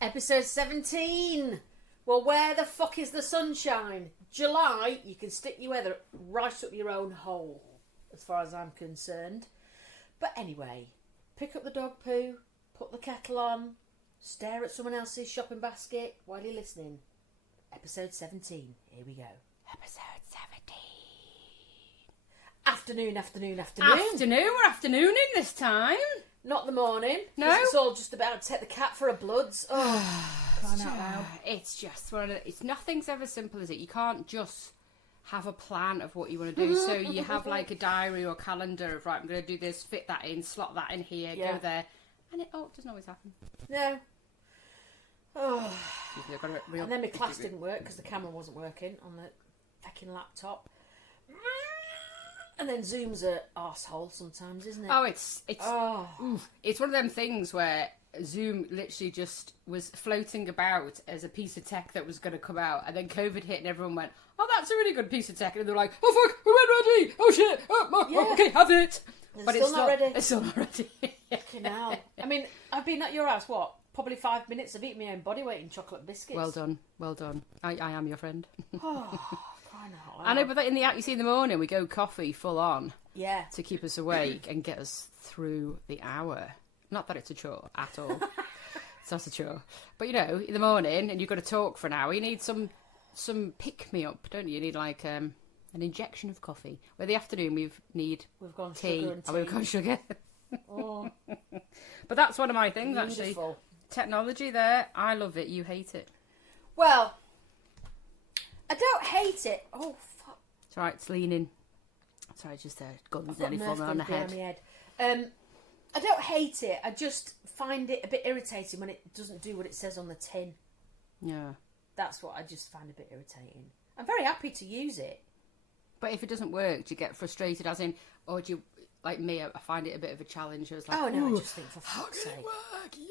Episode 17. Well, where the fuck is the sunshine? July, you can stick your weather right up your own hole, as far as I'm concerned. But anyway, pick up the dog poo, put the kettle on, stare at someone else's shopping basket while you're listening. Episode 17. Here we go. Episode 17. Afternoon. We're afternooning this time. Not the morning. No. It's all just about to take the cat for a bloods. Oh, crying out loud. It's just one of the, it's nothing's ever simple as it. You can't just have a plan of what you want to do. So you have like a diary or calendar of, right, I'm going to do this, fit that in, slot that in here, go there. And it doesn't always happen. No. Oh. Real And then my class didn't work because the camera wasn't working on the fucking laptop. And then Zoom's a arsehole sometimes, isn't it? Oh, it's one of them things where Zoom literally just was floating about as a piece of tech that was going to come out, and then COVID hit and everyone went, oh, that's a really good piece of tech, and they're like, oh fuck, we weren't ready, oh shit, oh, okay, have it. But it's still not ready. It's still not ready. Fucking hell. I mean, I've been at your house, what? Probably 5 minutes. I've eaten my own body weight in chocolate biscuits. Well done. I am your friend. Oh, crying out loud. I know, but in the morning we go coffee full on. Yeah. To keep us awake and get us through the hour. Not that it's a chore at all. It's not a chore. But you know, in the morning and you've got to talk for an hour, you need some pick me up, don't you? You need like an injection of coffee. Where the afternoon we've gone tea, sugar and tea. we've gone sugar. Oh. But that's one of my things. Beautiful. Actually. Technology there, I love it. You hate it. Well, I don't hate it. Oh fuck! It's alright. It's leaning. Sorry, just guns nearly falling on the head. I don't hate it. I just find it a bit irritating when it doesn't do what it says on the tin. Yeah. That's what I just find a bit irritating. I'm very happy to use it. But if it doesn't work, do you get frustrated? As in, or do you, like me, I find it a bit of a challenge. I was like, oh no, I just think for fuck's sake. How can it work? Yay!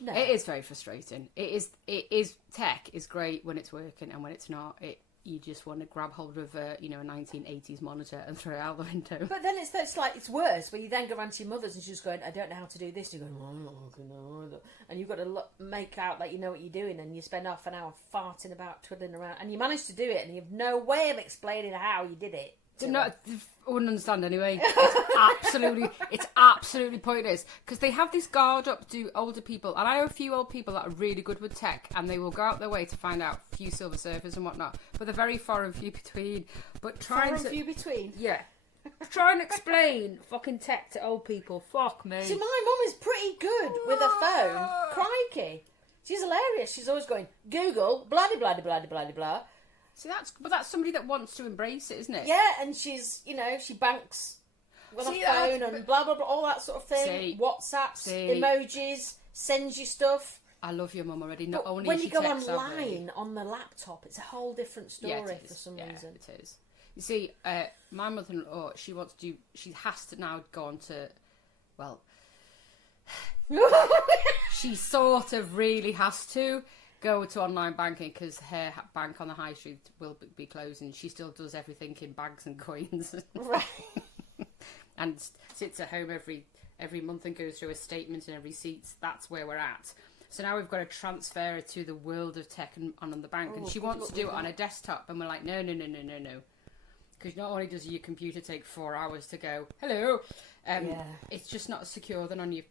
No. It is very frustrating. It is. Tech is great when it's working, and when it's not, you just want to grab hold of a 1980s monitor and throw it out the window. But then it's worse, where you then go around to your mother's and she's just going, I don't know how to do this. And you're going, oh, I don't know. And you've got to make out like you know what you're doing, and you spend half an hour farting about, twiddling around, and you manage to do it, and you have no way of explaining how you did it. I wouldn't understand anyway. It's absolutely pointless, because they have this guard up to older people, and I know a few old people that are really good with tech, and they will go out their way to find out a few silver surfers and whatnot, but they're very far and few between. But few between? Yeah. Try and explain fucking tech to old people. Fuck me. See, my mum is pretty good with a phone. Crikey. She's hilarious. She's always going, Google, blah, blah, blah, blah, blah, blah. See, that's somebody that wants to embrace it, isn't it? Yeah, and she's, she banks with a phone and blah, blah, blah, all that sort of thing. WhatsApps, emojis, sends you stuff. I love your mum already. Not only when you go online on the laptop, it's a whole different story for some reason. It is. You see, my mother-in-law, she has to now go on to, well, she sort of really has to go to online banking, because her bank on the high street will be closing. She still does everything in bags and coins. Right. And sits at home every month and goes through a statement and every receipts. That's where we're at. So now we've got to transfer it to the world of tech and on the bank. And she wants to do it on a desktop. And we're like, no. Because not only does your computer take 4 hours to go, hello, it's just not secure than on your,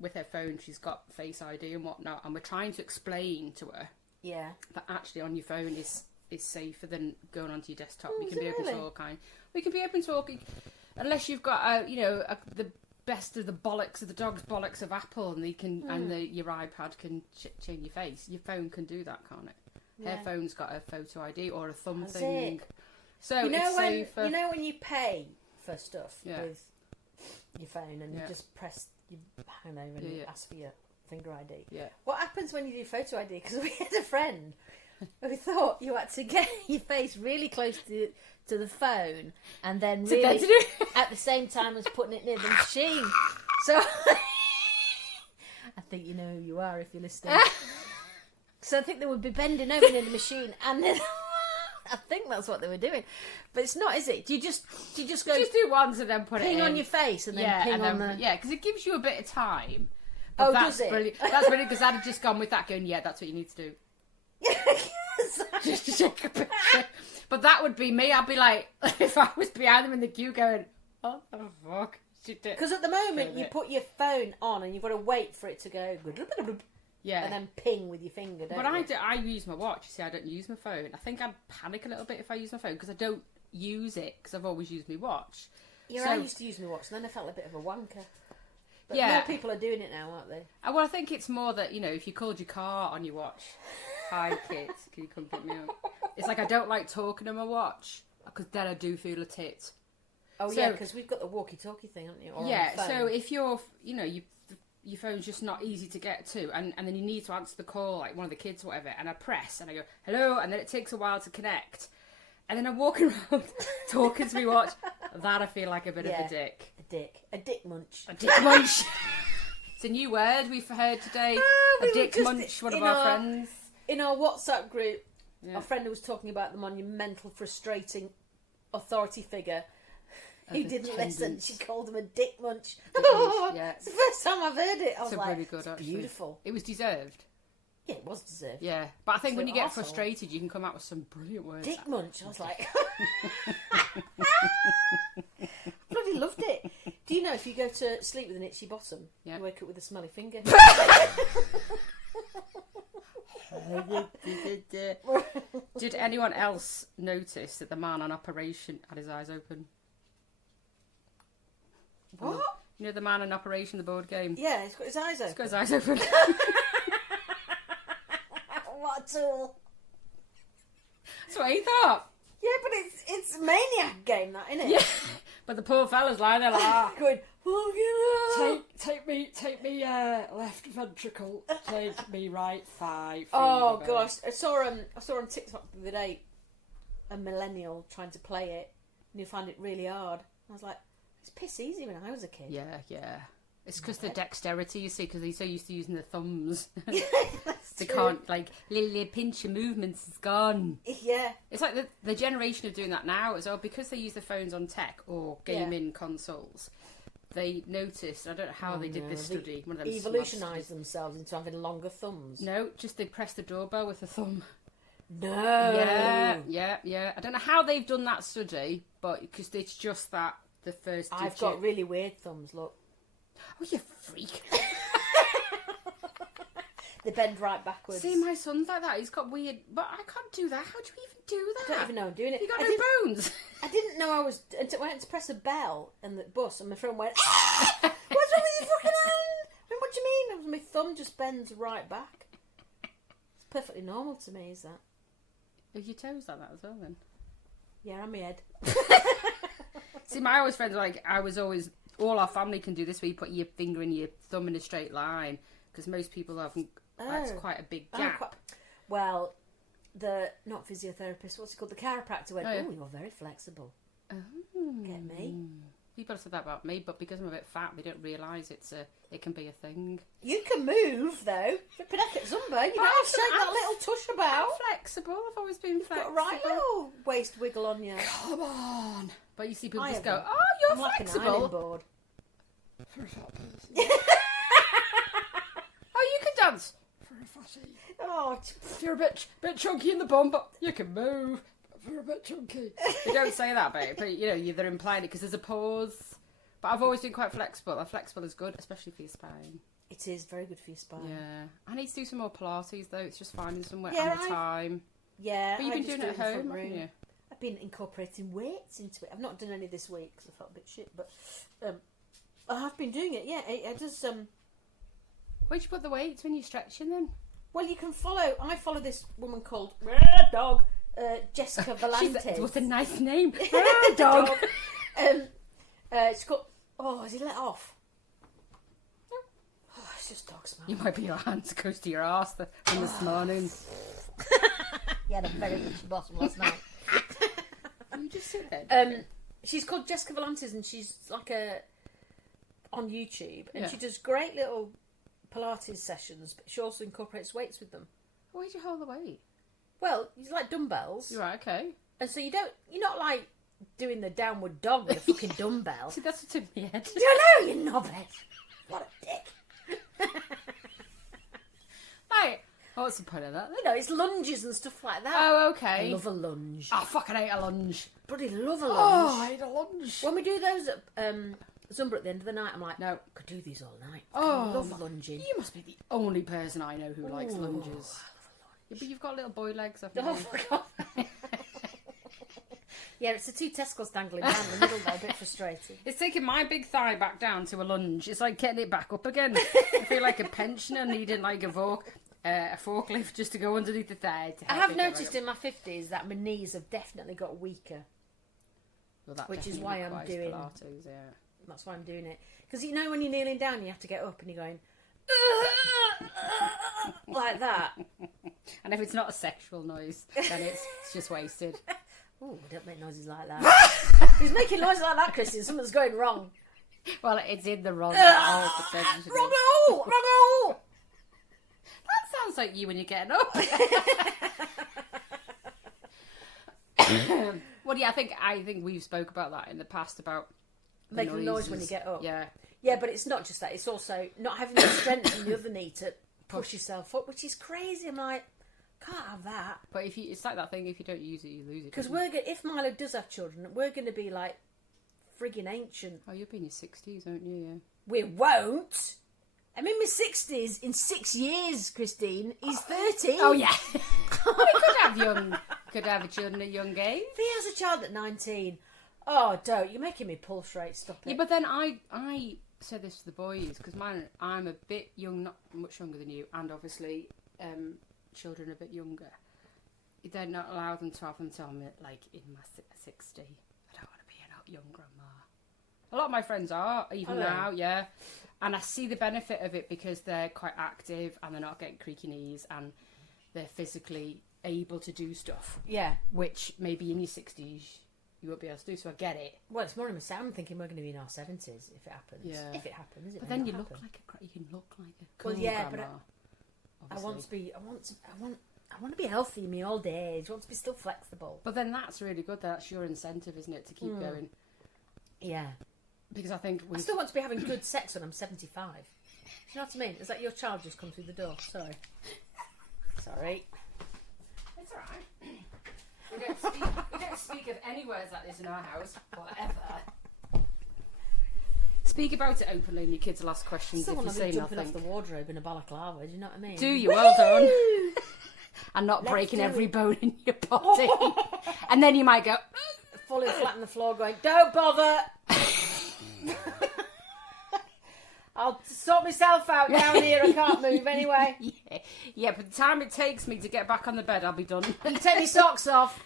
with her phone. She's got Face ID and whatnot. And we're trying to explain to her that actually on your phone is safer than going onto your desktop. We can be open talking. We can be open talking. Unless you've got the best of the bollocks of the dog's bollocks of Apple, and your iPad can change your face. Your phone can do that, can't it? Yeah. Her phone's got a photo ID or a thumb thing. It. So it's safer. When you pay for stuff with your phone and you just press your hand over and you ask for your finger ID. Yeah. What happens when you do photo ID? Because we had a friend who thought you had to get your face really close to the phone and then really at the same time as putting it near the machine. So I think you know who you are if you're listening. So I think they would be bending over near the machine, and then I think that's what they were doing, but it's not, is it? Do you just go? Just do once and then put it in on your face and then ping on the because it gives you a bit of time. Oh, that's does it? Brilliant. That's brilliant because I'd have just gone with that going, yeah, that's what you need to do. Just to take a picture. But that would be me. I'd be like, if I was behind them in the queue going, what the fuck? Because at the moment you put your phone on and you've got to wait for it to go, yeah, and then ping with your finger. Don't but you? I use my watch. You see, I don't use my phone. I think I'd panic a little bit if I use my phone because I don't use it because I've always used my watch. Yeah, so, I used to use my watch, and then I felt a bit of a wanker. But yeah, more people are doing it now, aren't they? Well, I think it's more that, you know, if you called your car on your watch, hi kids, can you come pick me up? It's like I don't like talking on my watch because then I do feel a tit. Oh, so, yeah, because we've got the walkie-talkie thing, haven't you? Or yeah, so if you're, you know, your phone's just not easy to get to, and then you need to answer the call, like one of the kids or whatever, and I press, and I go, hello, and then it takes a while to connect. And then I'm walking around talking to me watch. That I feel like a bit of a dick. A dick munch. A dick munch. It's a new word we've heard today. A dick munch, one of our friends. In our WhatsApp group, our friend who was talking about the monumental, frustrating authority figure who didn't listen. She called him a dick munch. Yeah. It's the first time I've heard it. I was it's like, really good, actually. Beautiful. It was deserved. Yeah, it was deserved. Yeah, but I think when you get arsehole. Frustrated, you can come out with some brilliant words. Dick munch. I was like, bloody loved it. Do you know if you go to sleep with an itchy bottom, you wake up with a smelly finger? Did anyone else notice that the man on Operation had his eyes open? What? You know the man on Operation, the board game? Yeah, he's got his eyes open. He's got his eyes open. What a tool. That's what he thought. Yeah, but it's a maniac game, that, isn't it? Yeah. But the poor fella's lying there like, going, take me left ventricle, take me right thigh. Oh gosh, I saw on TikTok the other day a millennial trying to play it, and you find it really hard. I was like, it's piss easy when I was a kid. Yeah. It's because the dexterity, you see, because he's so used to using the thumbs. That's they true. can't, like, little pinch of movements is gone. Yeah. It's like the generation of doing that now as well, because they use their phones on tech or gaming consoles. They noticed, I don't know how they did this study. One of them evolutionised themselves into having longer thumbs. No, just they press the doorbell with a thumb. No. Yeah. I don't know how they've done that study, but because it's just that the first digit. I've got really weird thumbs, look. Oh, you freak. They bend right backwards. See, my son's like that. He's got weird... But I can't do that. How do you even do that? I don't even know I'm doing it. You got no bones. I didn't know I was... I went to press a bell in the bus and my friend went, ah! What's wrong with your fucking hand? I mean, what do you mean? My thumb just bends right back. It's perfectly normal to me, is that? Are your toes like that as well, then? Yeah, and my head. See, my always friends were like, I was always... All our family can do this where you put your finger and your thumb in a straight line, because most people haven't... That's quite a big gap. Well, not physiotherapist, what's it called? The chiropractor went, oh, you're very flexible. Oh. Get me? People have said that about me, but because I'm a bit fat, they don't realise it can be a thing. You can move, though. Flipping heck at Zumba. You don't have to shake that little tush about. I'm flexible. I've always been flexible. Got a right little waist wiggle on you. Come on. But you see people just go, haven't. oh, you're I'm flexible. like an ironing board. Oh, you can dance. For a fatty. Oh, If you're a bit chunky in the bum, but you can move. For a bit chunky. They don't say that, but you know, they're implying it because there's a pause. But I've always been quite flexible. Flexible is good, especially for your spine. it is very good for your spine. Yeah. I need to do some more Pilates, though. It's just finding somewhere Yeah, and the time. Yeah. But you've been doing it at home, haven't you? I've been incorporating weights into it. I've not done any this week because I felt a bit shit, but I have been doing it. Yeah, it does. Where'd you put the weights when you're stretching then? Well, you can follow. I follow this woman called Dog, Jessica Valantes. What a nice name, Dog. It's got. Oh, has he let off? Oh, it's just dog smell. You might be your hands close to your arse from this morning. He had a very good bottom last night. You just sit there. She's called Jessica Valantes, and she's like on YouTube, and Yeah. she does great little Pilates sessions, but she also incorporates weights with them. Where do you hold the weight? Well, it's like dumbbells, You're right, okay. and so you're not like doing the downward dog with a fucking dumbbell. See, that's what's in my head. I know, you knobhead. What a dick. What's the point of that? You know, it's lunges and stuff like that. Oh, okay. I love a lunge. I fucking hate a lunge. Bloody love a lunge. Oh, I hate a lunge. When we do those at Zumba at the end of the night, I'm like, no, could do these all night. Oh, I love lunging. You must be the only person I know who likes lunges. I love a lunge. Yeah, but you've got little boy legs, haven't Oh, you? my God. Yeah, it's the two testicles dangling down the middle there, a bit frustrating. It's taking my big thigh back down to a lunge. It's like getting it back up again. I feel like a pensioner needing like a forklift just to go underneath the thigh. I have noticed in my 50s that my knees have definitely got weaker. Well, that which is why I'm requires doing Pilates, yeah. That's why I'm doing it. Because you know when you're kneeling down, you have to get up and you're going like that. And if it's not a sexual noise, then it's just wasted. Oh, don't make noises like that. He's making noises like that, Christian. Something's going wrong. Well, it's in the wrong. Wrong. That sounds like you when you're getting up. Well, yeah, I think we've spoke about that in the past about making noise when you get up. Yeah. Yeah, but it's not just that. It's also not having the strength in the other knee to push yourself up, which is crazy. I'm like, can't have that. But it's like that thing. If you don't use it, you lose it. Because if Milo does have children, we're going to be like frigging ancient. Oh, you'll be in your 60s, won't you? Yeah. We won't. I'm in my 60s in 6 years, Christine. He's 30. Oh, yeah. We could have children at a young age. If he has a child at 19, oh, don't. You're making me pulse rate. Stop it. Yeah, but then I said this to the boys, because I'm a bit young, not much younger than you, and obviously children a bit younger. They're not allowed them to have them tell me, like, in my 60, I don't want to be a young grandma. A lot of my friends are, even now, yeah. And I see the benefit of it because they're quite active and they're not getting creaky knees and they're physically able to do stuff. Yeah. Which maybe in your 60s you won't be able to do, so I get it. Well, it's more of a sound. I'm thinking we're going to be in our 70s if it happens. Yeah. If it happens. But then you look like you can look like a cool grandma. But I want to be healthy in my old age. I want to be still flexible. But then that's really good. That's your incentive, isn't it, to keep going? Yeah. Because I think I still want to be having good sex when I'm 75. Do you know what I mean? Is that your child just come through the door? Sorry. It's alright. We don't speak of any words like this in our house, whatever. Speak about it openly and your kids will ask questions if you say jumping nothing. off the wardrobe in a balaclava, do you know what I mean? Do you? Well done. And not breaking every bone in your body. And then you might go... Falling flat on the floor going, don't bother! I'll sort myself out down here. I can't move anyway. Yeah, but the time it takes me to get back on the bed, I'll be done. You take your socks off.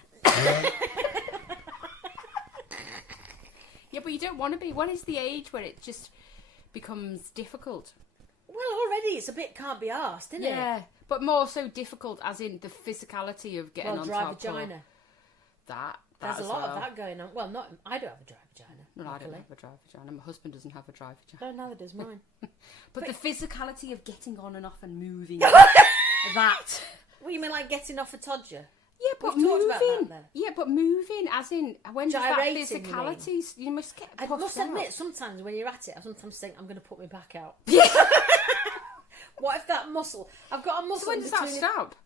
Yeah, but you don't want to be. When is the age where it just becomes difficult? Well, already it's a bit can't be arsed, isn't it? Yeah, but more so difficult as in the physicality of getting on dry top vagina. That There's a as lot well. of that going on. Well, I don't have a dry vagina. No, I don't have a dry vagina. My husband doesn't have a dry vagina. Oh, neither does mine. But the physicality of getting on and off and moving, that. Well, you mean like getting off a todger? Yeah, but We've talked moving. about that then. Yeah, but moving, as in when does that Gyrating, physicality? You must get. I puffed must out. admit, sometimes when you're at it, I sometimes think I'm going to put my back out. What if that muscle? I've got a muscle. So when does that stop?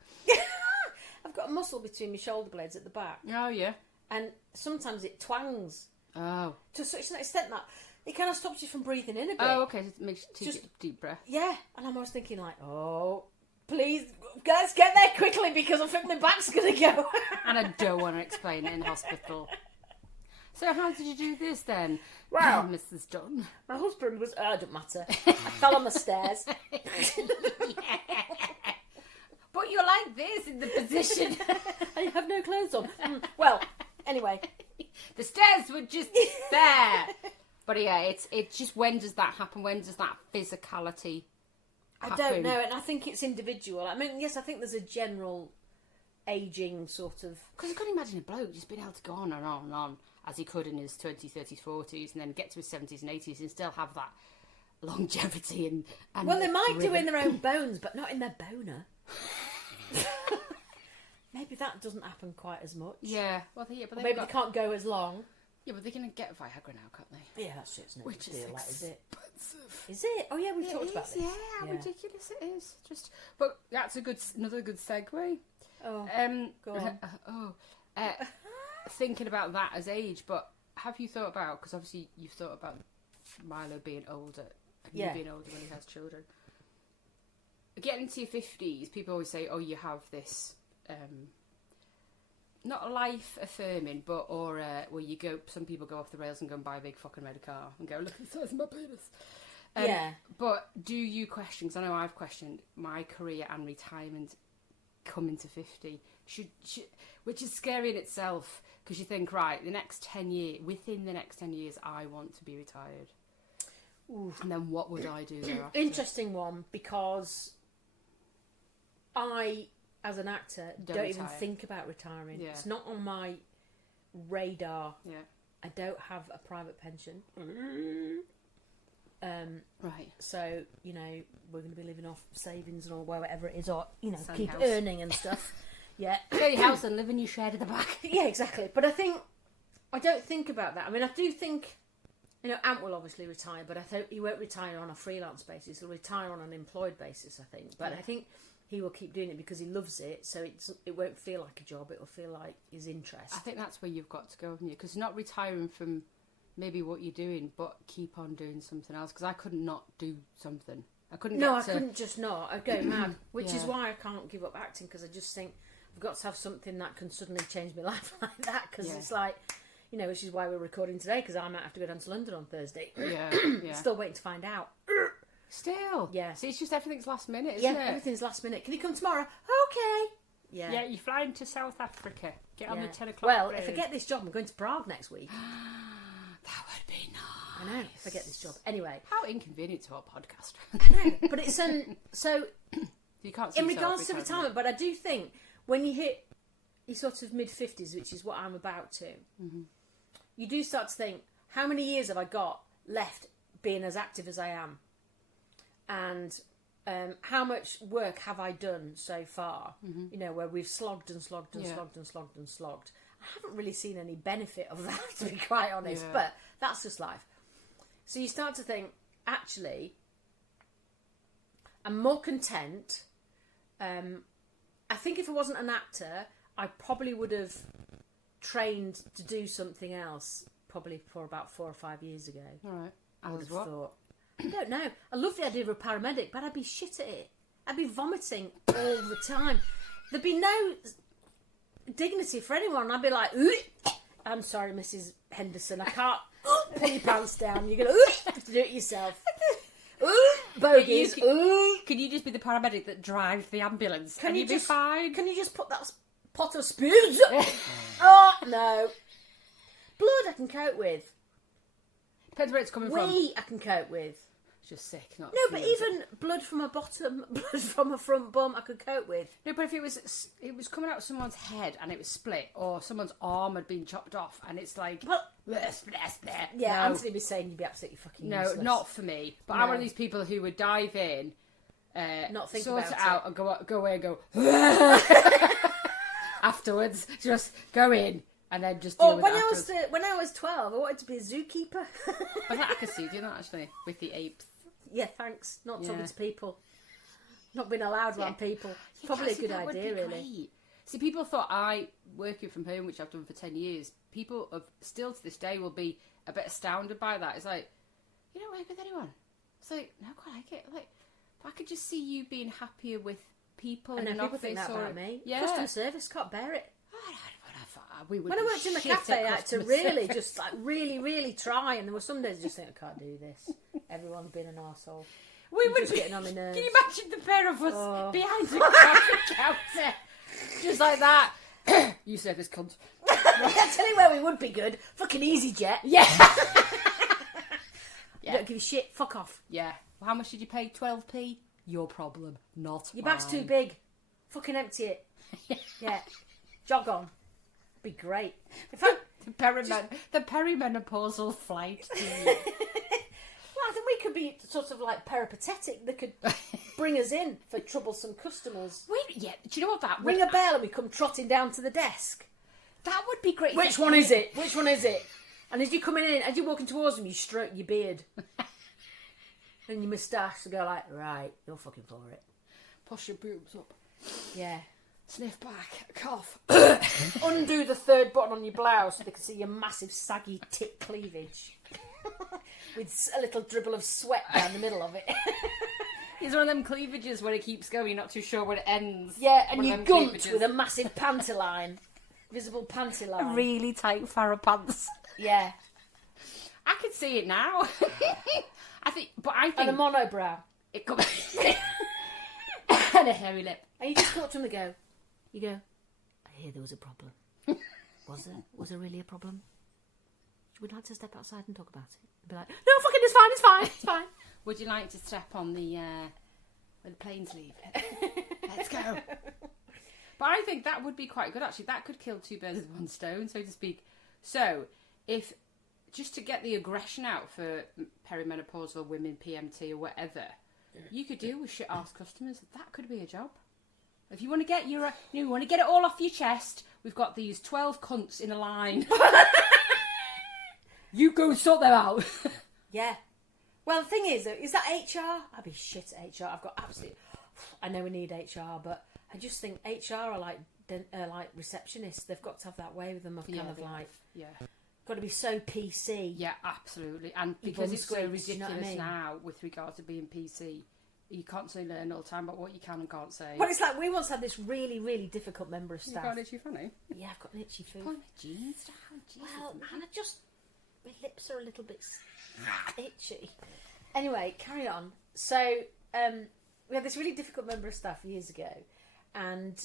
I've got a muscle between my shoulder blades at the back, Oh yeah. and sometimes it twangs Oh. to such an extent that it kind of stops you from breathing in a bit. Oh, okay. So make take Just- a deep breath. Yeah, and I'm always thinking like, oh, please, guys, get there quickly because I think my back's going to go. And I don't want to explain it in hospital. So how did you do this then? Well, Mrs. Dunn. my husband was, it don't matter. I fell on the stairs. But you're like this in the position. And you have no clothes on. Well, anyway. The stairs were just there. But yeah, it's just when does that happen? When does that physicality happen? I don't know, and I think it's individual. I mean, yes, I think there's a general ageing sort of... Because I can't imagine a bloke just being able to go on and on and on as he could in his 20s, 30s, 40s, and then get to his 70s and 80s and still have that longevity and Well, they might do rhythm. in their own bones, but not in their boner. Maybe that doesn't happen quite as much. Yeah, well, yeah, but Maybe they can't go as long. Yeah, but they're going to get Viagra now, can't they? Yeah, that's it. It's no Which big is deal, that, is it? expensive. Is it? Oh yeah, we've talked about this. Yeah, how ridiculous it is. But that's another good segue. Oh, go on. Thinking about that as age, but have you thought about, because obviously you've thought about Milo being older and you being older when he has children. Getting into your 50s, people always say, oh, you have this, not life affirming, but, where you go, some people go off the rails and go and buy a big fucking red car and go, look at the size of my penis. But do you question, because I know I've questioned my career and retirement coming to 50, should, which is scary in itself, because you think, right, within the next 10 years, I want to be retired. Ooh. And then what would I do thereafter? Interesting one, because I, as an actor, don't even think about retiring. Yeah. It's not on my radar. Yeah. I don't have a private pension. Right. So, you know, we're going to be living off savings and all, whatever it is, or, you know, keep earning and stuff. Yeah. Go your house and live in your shed at the back. Yeah, exactly. But I don't think about that. I mean, I do think, you know, Ant will obviously retire, but I think he won't retire on a freelance basis. He'll retire on an employed basis, I think. But I think he will keep doing it because he loves it, so it won't feel like a job. It will feel like his interest. I think that's where you've got to go, haven't you? Because not retiring from maybe what you're doing, but keep on doing something else. Because I could not do something. I couldn't just not. I'd go mad. Which is why I can't give up acting, because I just think I've got to have something that can suddenly change my life like that. Because it's like, you know, which is why we're recording today, because I might have to go down to London on Thursday. Yeah. Still waiting to find out. Still? Yeah. See, it's just everything's last minute, isn't it? Yeah, everything's last minute. Can you come tomorrow? Okay. Yeah. Yeah, you're flying to South Africa. Get on the 10 o'clock Well, road. if I get this job, I'm going to Prague next week. That would be nice. I know, if I get this job. Anyway. How inconvenient to our podcast. I know, but it's so you can't see in regards to retirement, but I do think when you hit your sort of mid-50s, which is what I'm about to, you do start to think, how many years have I got left being as active as I am? And how much work have I done so far? You know, where we've slogged and slogged and slogged and slogged and slogged. I haven't really seen any benefit of that, to be quite honest, but that's just life. So you start to think, actually, I'm more content. I think if I wasn't an actor, I probably would have trained to do something else probably for about 4 or 5 years ago. All right. I would have thought. I don't know. I love the idea of a paramedic, but I'd be shit at it. I'd be vomiting all the time. There'd be no dignity for anyone. I'd be like, I'm sorry, Mrs. Henderson, I can't pull your pants down. You're going to have to do it yourself. Bogies. Can you just be the paramedic that drives the ambulance? Can you be fine? Can you just put that pot of spoons? Oh, no. Blood I can cope with. Depends where it's coming from. I can cope with. It's just sick. Not no, but even blood from a bottom, blood from a front bum, I could cope with. No, but if it was coming out of someone's head and it was split, or someone's arm had been chopped off, and it's like, well, yeah, no. Anthony be saying you'd be absolutely fucking useless. No, not for me. But I'm one of these people who would dive in, not think sort about it out, and go away and go afterwards. Just go in. And then just deal with it when I was 12, I wanted to be a zookeeper. I could see doing that actually with the apes. Yeah, thanks. Not talking to people, not being allowed around people. Probably a good idea, really. Great. See, people thought working from home, which I've done for 10 years. People still to this day will be a bit astounded by that. It's like, you don't work with anyone. It's like, no, I quite like it. Like, I could just see you being happier with people in an office. Think that about me. Yeah. Customer service, can't bear it. When I worked in the cafe, I had to really just really try, and there were some days I just think I can't do this. Everyone's been an arsehole. We would just getting on my nerves. Can you imagine the pair of us behind the counter, just like that? You said this cunt. I tell you where we would be good. Fucking EasyJet. Yeah. Don't give a shit. Fuck off. Yeah. Well, how much did you pay? 12p. Your problem, not your mine. bag's too big. Fucking empty it. Yeah. Jog on. Be great. In fact, the perimenopausal flight. Well, I think we could be sort of like peripatetic. They could bring us in for troublesome customers. Do you know what that? Ring a bell and we come trotting down to the desk. That would be great. Which one is it? Which one is it? And as you're coming in, as you're walking towards them, you stroke your beard and your moustache to go like, right, you're fucking for it. push your boobs up, Yeah. sniff back, cough. Undo the third button on your blouse so they can see your massive saggy tit cleavage. With a little dribble of sweat down the middle of it. It's one of them cleavages where it keeps going, you're not too sure when it ends. Yeah, and One you of them gunt cleavages. with a massive panty line. Visible panty line. Really tight Farrah pants. Yeah. I can see it now. I think And a monobrow. it could and a hairy lip. And you just talk to them and you go, I hear there was a problem. Was there? Was there really a problem? Would you like to step outside and talk about it? And be like, no, fucking, it's fine. Would you like to step on the where the planes leave? Let's go. But I think that would be quite good, actually. That could kill two birds with one stone, so to speak. So, if just to get the aggression out for perimenopausal women, PMT, or whatever, you could deal with shit ass customers. That could be a job. If you want to get you want to get it all off your chest, we've got these 12 cunts in a line. You go and sort them out. Yeah. Well, the thing is that HR? I'd be shit at HR. I've got absolutely... I know we need HR, but I just think HR are like receptionists. They've got to have that way with them of kind of like... Yeah. Got to be so PC. Yeah, absolutely. And Your because bum it's so squeaks, do you know ridiculous what I mean? now with regard to being PC, you constantly learn all the time about what you can and can't say. Well, it's like we once had this really, really difficult member of You've staff. got an itchy funny. Yeah, I've got an itchy food. Point my jeans down. Jesus. Well, and my lips are a little bit itchy. Anyway, carry on. So, we had this really difficult member of staff years ago, and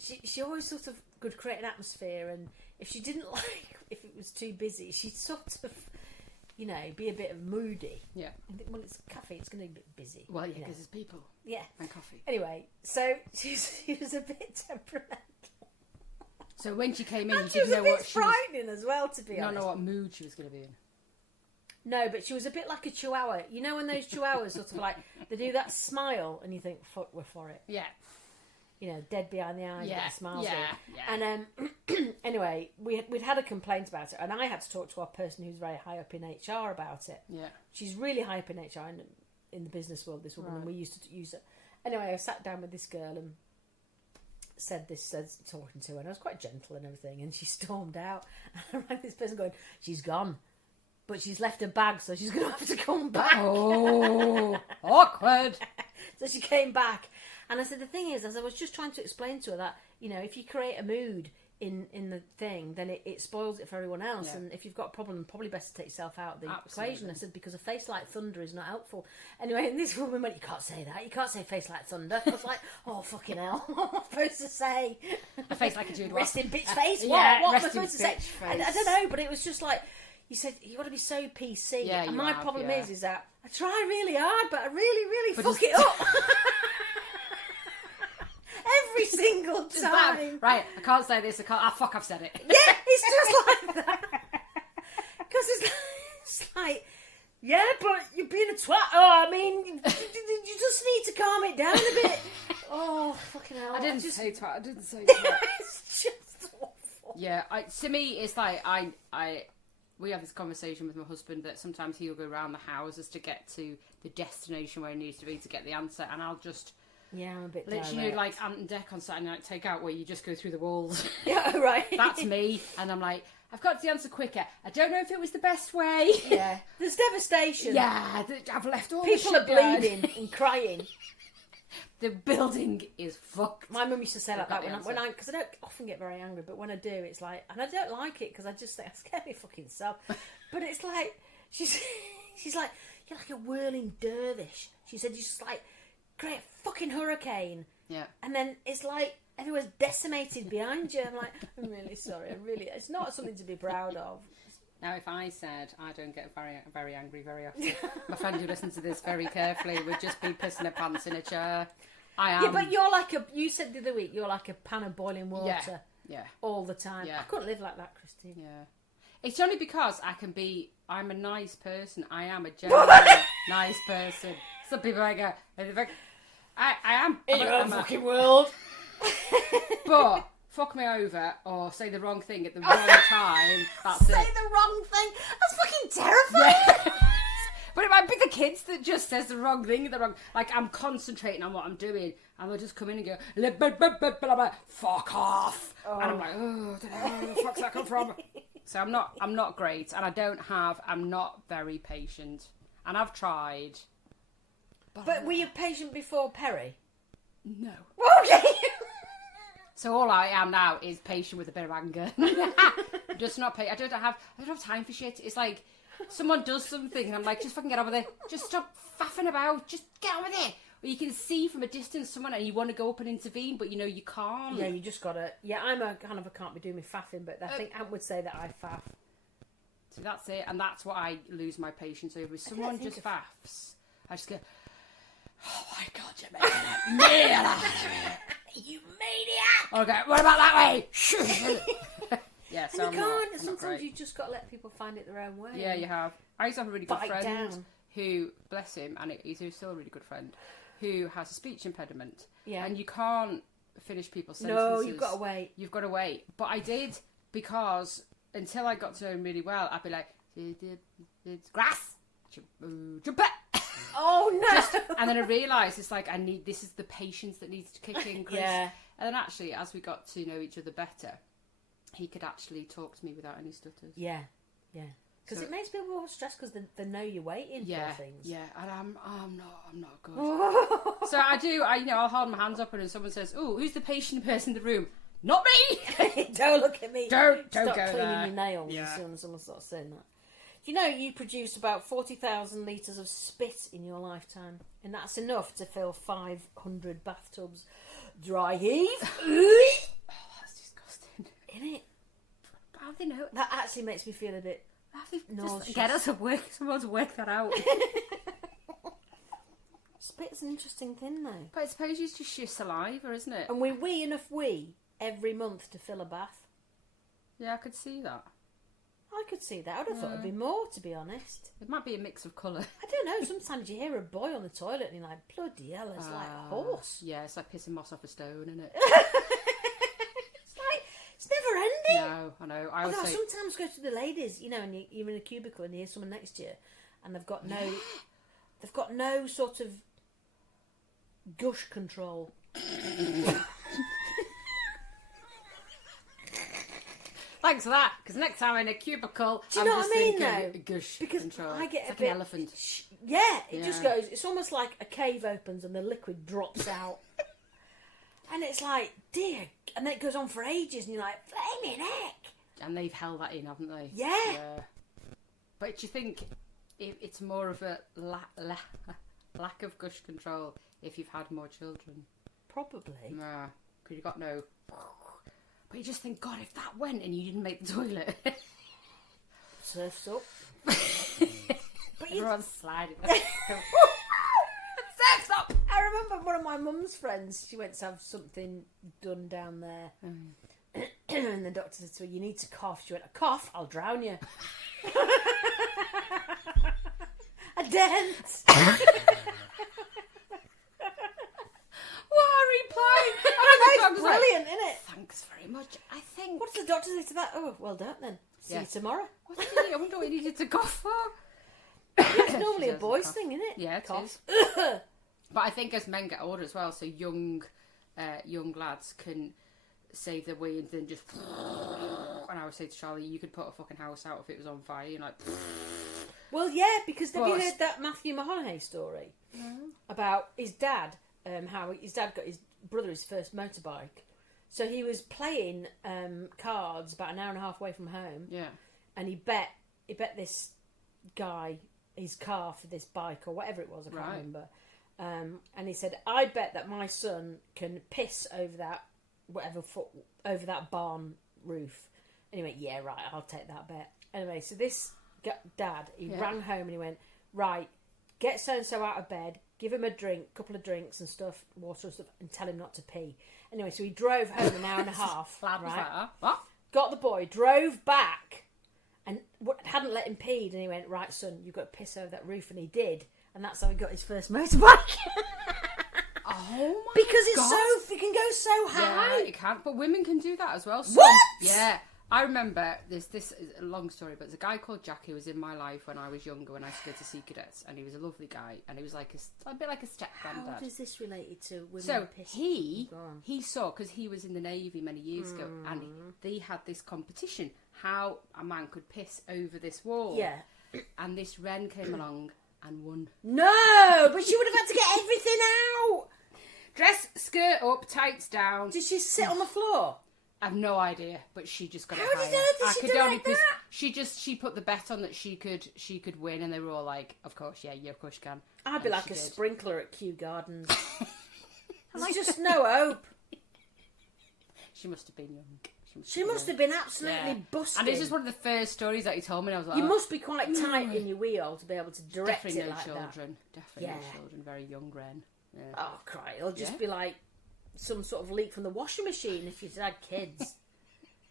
she always sort of could create an atmosphere, and if she didn't like, if it was too busy, she'd sort of, be a bit moody. Yeah. And think, well, it's a cafe, it's going to be a bit busy. Well, yeah, because it's people. Yeah. And coffee. Anyway, so she was a bit temperamental. So when she came in, And you she was didn't a know bit what she was... frightening as well, to be Not honest. know what mood she was going to be in. No, but she was a bit like a chihuahua. You know when those chihuahuas sort of like, they do that smile and you think, fuck, we're for it. Yeah. Dead behind the eyes, Yeah, but the smiles yeah. in. And anyway, we'd had a complaint about it, and I had to talk to our person who's very high up in HR about it. Yeah. She's really high up in HR in the business world, this woman, and we used to use it. Anyway, I sat down with this girl and said talking to her, and I was quite gentle and everything, and she stormed out. And I rang this person going, she's gone. But she's left her bag, so she's going to have to come back. Oh, awkward. So she came back. And I said, the thing is, as I was just trying to explain to her that, if you create a mood in the thing, then it spoils it for everyone else. Yeah. And if you've got a problem, probably best to take yourself out of the Absolutely. equation. I said, because a face like thunder is not helpful. Anyway, and this woman went, you can't say that. You can't say face like thunder. I was like, oh, fucking hell. What am I supposed to say? A face like a Jude Resting bitch face? What? Yeah, What am I resting supposed to say? bitch I don't know, but it was just like... You said you got to be so PC, Yeah, and you my have, problem yeah. is that I try really hard, but I really But fuck just- it up every single Just that. time. Right, I can't say this. Fuck, I've said it. Yeah, it's just like that. Because it's like, yeah, but you're being a twat. Oh, I mean, you just need to calm it down a bit. Oh, fucking hell! I didn't just, say twat. I didn't say twat. it's just awful. Yeah, to me, it's like we have this conversation with my husband that sometimes he'll go around the houses to get to the destination where he needs to be to get the answer, and I'll just Yeah, I'm a bit literally direct. like Ant and Dec on Saturday Night Take Out, where you just go through the walls. Yeah, right. That's me, and I'm like, I've got the answer quicker. I don't know if it was the best way. Yeah, there's devastation. Yeah, I've left all People the are shit bleeding and crying. The building is fucked. My mum used to say like Got that the when I answer. because I don't often get very angry, but when I do, it's like, and I don't like it because I just think I scare me fucking self. But it's like she's like, you're like a whirling dervish. She said, you just like create a fucking hurricane, Yeah. and then it's like everyone's decimated behind you. I'm like, I'm really sorry. It's not something to be proud of. Now, if I said I don't get very angry very often, my friend who listens to this very carefully would just be pissing her pants in a chair. I am. Yeah, but you're like you said the other week, you're like a pan of boiling water Yeah. all the time. Yeah. I couldn't live like that, Christine. Yeah. It's only because I'm a nice person. I am a genuinely nice person. Some people might go, I am. I'm a world. But fuck me over or say the wrong thing at the wrong time. That's Say it. the wrong thing. That's fucking terrifying. But it might be the kids that just says the wrong thing, like I'm concentrating on what I'm doing, and they'll just come in and go, fuck off, and I'm like, oh, I don't know where the fuck's that come from. So I'm not great, and I'm not very patient, and I've tried. But were you patient before Perry? No. Okay. So all I am now is patient with a bit of anger. Just not patient. I don't have time for shit. It's like someone does something and I'm like, just fucking get on with it. Just stop faffing about. Just get on with it. Or you can see from a distance someone and you want to go up and intervene, but you know you can't. Yeah, you just gotta. Yeah, I'm a kind of a can't be doing me faffing, but I think Ant would say that I faff. So that's it, and that's what I lose my patience over. If someone just faffs, I just go, oh my god, you made it. You maniac! Okay, what about that way? Yeah, so and you can't. Sometimes great. you just got to let people find it their own way. Yeah, you have. I used to have a really good friend down. who, bless him, and he's still a really good friend, who has a speech impediment. Yeah. And you can't finish people's sentences. No, you've got to wait. You've got to wait. But I did, because until I got to know him really well, I'd be like, it's grass. Oh no! And then I realised it's like this is the patience that needs to kick in. Yeah. And then actually, as we got to know each other better, he could actually talk to me without any stutters. Yeah, yeah. Because it makes people more stressed because they know you're waiting for things. Yeah, and I'm not good. So I'll hold my hands up and if someone says, "Oh, who's the patient person in the room?" Not me. Don't look at me. Don't Stop go cleaning there. your nails Yeah. as soon as someone starts saying that. Do you know you produce about 40,000 litres of spit in your lifetime? And that's enough to fill 500 bathtubs. Dry heave. Oh, that's disgusting. Isn't it? How do they know? That actually makes me feel a bit nauseous. Just get us a work. Someone's work that out. Spit's an interesting thing though. But I suppose it's just your saliva, isn't it? And we wee enough wee every month to fill a bath. Yeah, I could see that. I could see that. I'd have thought it'd be more, to be honest. It might be a mix of colour. I don't know. Sometimes you hear a boy on the toilet and you're like, bloody hell, it's like a horse. Yeah, it's like pissing moss off a stone, isn't it? It's like, it's never ending. No, I know. I Although always say, sometimes go to the ladies, and you're in a cubicle and you hear someone next to you and they've got no sort of gush control. thanks for that, because next time I'm in a cubicle, Do you know what I mean, thinking though? gush Because control. I get it's a like bit... an elephant. It just goes... It's almost like a cave opens and the liquid drops out. And it's like, dear... And then it goes on for ages and you're like, flaming heck! And they've held that in, haven't they? Yeah. But do you think it's more of a lack of gush control if you've had more children? Probably. Nah, because you've got no... But you just think, God, if that went and you didn't make the toilet... Surf's up. But Everyone's sliding. Surf's up! I remember one of my mum's friends, she went to have something done down there. And the doctor said to her, you need to cough. She went, a cough? I'll drown you. A dent. What a reply! That's brilliant, isn't it? Thanks very much. I think... What does the doctor say to that? Oh, well done then. See you tomorrow. What did he, I wonder what he needed to cough for. It's normally a boy's thing, isn't it? Yeah, it cough. is. But I think as men get older as well, so young lads can save their way and then just... And I would say to Charlie, you could put a fucking house out if it was on fire. You're like... Well, yeah, because have you heard that Matthew McConaughey story? About his dad, how his dad got his brother his first motorbike. So he was playing cards about an hour and a half away from home. Yeah. And he bet this guy his car for this bike or whatever it was, I can't remember. And he said, I bet that my son can piss over that over that barn roof. And he went, yeah, right, I'll take that bet. Anyway, so this dad, he ran home and he went, right, get so-and-so out of bed, give him a couple of drinks and stuff, water and stuff, and tell him not to pee. Anyway, so he drove home an hour and a half. Right? What? Got the boy, drove back, and hadn't let him pee. And he went, right, son, you've got to piss over that roof. And he did. And that's how he got his first motorbike. Oh my Because God. it can go so high. Yeah, it can. But women can do that as well. What? Yeah. I remember this is a long story, but there's a guy called Jack who was in my life when I was younger, when I used to go to Sea Cadets, and he was a lovely guy, and he was like a bit like a step granddad. How is this related to women? So pissing? he saw, because he was in the Navy many years ago, and they had this competition how a man could piss over this wall. Yeah. And this wren came along and won. No, but she would have had to get everything out. Dress, skirt up, tights down. Did she sit on the floor? I've no idea, but she just got it How higher. did she do like that? She put the bet on that she could win, and they were all like, "Of course, yeah, of course you can." I'd be like a sprinkler at Kew Gardens. There's just no hope. She must have been young. She must have been absolutely busted. And it's just one of the first stories that he told me. And I was like, you must be quite tight in your wheel to be able to direct definitely it no like children. that. Definitely no children. Very young Wren. Yeah. Oh, cry! It'll just be like some sort of leak from the washing machine if you'd had kids.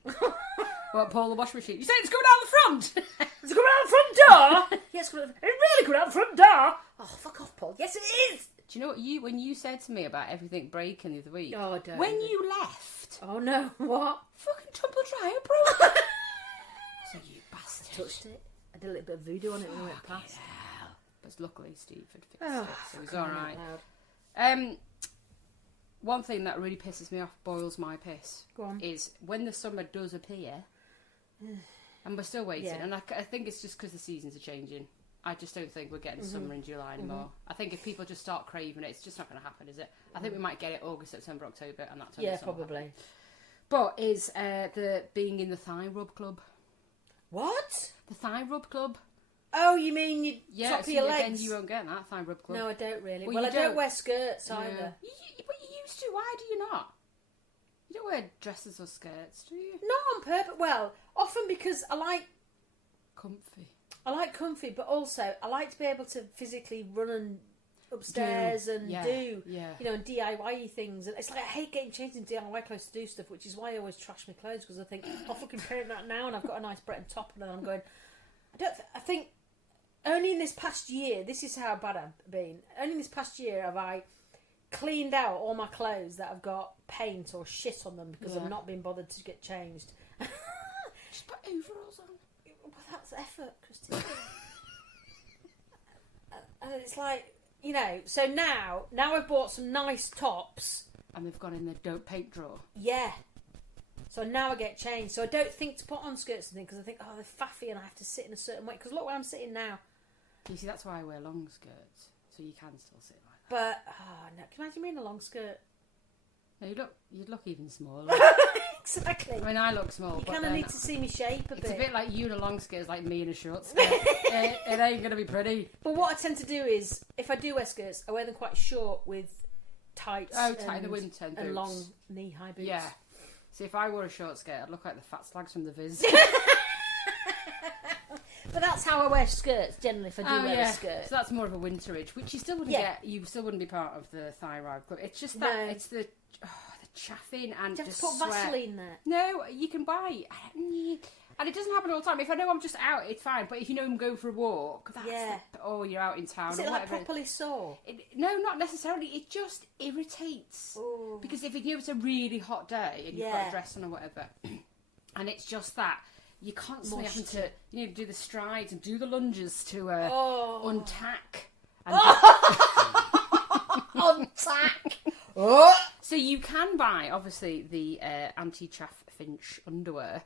What, Paul, the washing machine? You say it's coming out the front? It's coming out the front door? Yes, it's really coming out the front door. Oh, fuck off, Paul. Yes, it is. Do you know what when you said to me about everything breaking the other week? Oh, I don't. When you left. Oh, no. What? Fucking tumble dryer broke. So you bastard. I touched it. I did a little bit of voodoo on it when it went past. Yeah. But luckily Steve had fixed Oh, it, so it was alright. One thing that really pisses me off, boils my piss, Go on. is when the summer does appear, and we're still waiting, and I think it's just because the seasons are changing. I just don't think we're getting summer in July anymore. I think if people just start craving it, it's just not going to happen, is it? I think we might get it August, September, October, and that's when probably. But is the being in the thigh rub club? What? The thigh rub club? Oh, you mean you top so your again, legs? you won't get that thigh rub club. No, I don't really. Well, I don't wear skirts either. But you used to. Why do you not? You don't wear dresses or skirts, do you? Not on purpose. Well, often because I like comfy, but also I like to be able to physically run and upstairs and do, and DIY things. And it's like I hate getting changed in DIY clothes to do stuff, which is why I always trash my clothes, because I think I'll fucking paint that now, and I've got a nice Breton top, and then I'm going. I think only in this past year, this is how bad I've been. Only in this past year have I cleaned out all my clothes that have got paint or shit on them because I've not been bothered to get changed. Just put overalls on. Well, that's effort, Christine. And it's like, so now I've bought some nice tops. And they've gone in the don't paint drawer. Yeah. So now I get changed. So I don't think to put on skirts and things because I think, oh, they're faffy and I have to sit in a certain way. Because look where I'm sitting now. You see, that's why I wear long skirts. So you can still sit like that. But, no. Can you imagine me in a long skirt? No, you'd look even smaller. Exactly. I mean, I look small. You kind of need to see me shape a bit. It's a bit like you in a long skirt, it's like me in a short skirt. it ain't going to be pretty. But what I tend to do is, if I do wear skirts, I wear them quite short with tights. Oh, tight in the winter and boots. long knee-high boots. Yeah. See, if I wore a short skirt, I'd look like the fat slags from the Viz. But that's how I wear skirts generally. If I do wear a skirt, so that's more of a winterage, which you still wouldn't get. You still wouldn't be part of the thyroid club. It's just that it's the chaffing and do you have just to put sweat. Vaseline there? No, you can buy. And it doesn't happen all the time. If I know I'm just out, it's fine. But if you know I'm going for a walk, you're out in town. Is or it like whatever. properly sore? No, not necessarily. It just irritates. Ooh. Because if it's a really hot day and you've got a dress on or whatever, and it's just that, you're constantly having to do the strides and do the lunges to untack. And Untack! So you can buy, obviously, the anti-chaff finch underwear.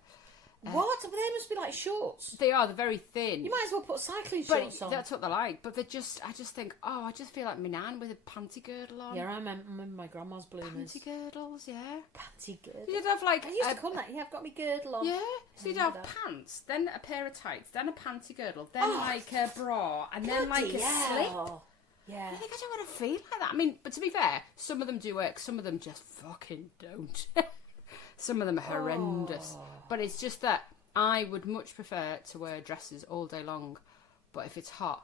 What? But they must be like shorts. They're very thin. You might as well put cycling shorts on. That's what they're like. But I just think, I just feel like my nan with a panty girdle on. Yeah, I remember my grandma's bloomers. Panty girdles, yeah. Panty girdle. You'd have like... I used to call that, I've got my girdle on. Yeah. So you'd have pants, then a pair of tights, then a panty girdle, then like a bra, and then like a slip. Yeah. I think I don't want to feel like that. I mean, but to be fair, some of them do work, some of them just fucking don't. Some of them are horrendous. But it's just that I would much prefer to wear dresses all day long. But if it's hot,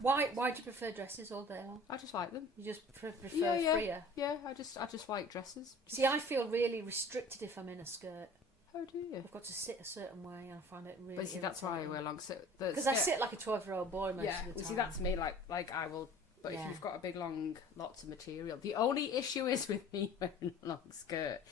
Why do you prefer dresses all day long? I just like them. You just prefer freer? Yeah, I just like dresses. See, I feel really restricted if I'm in a skirt. How do you? I've got to sit a certain way and I find it really But see, that's why I wear long skirts. Because I sit like a 12-year-old boy most of the time. See, that's me. Like I will... But if you've got a big, long, lots of material... The only issue is with me wearing a long skirt...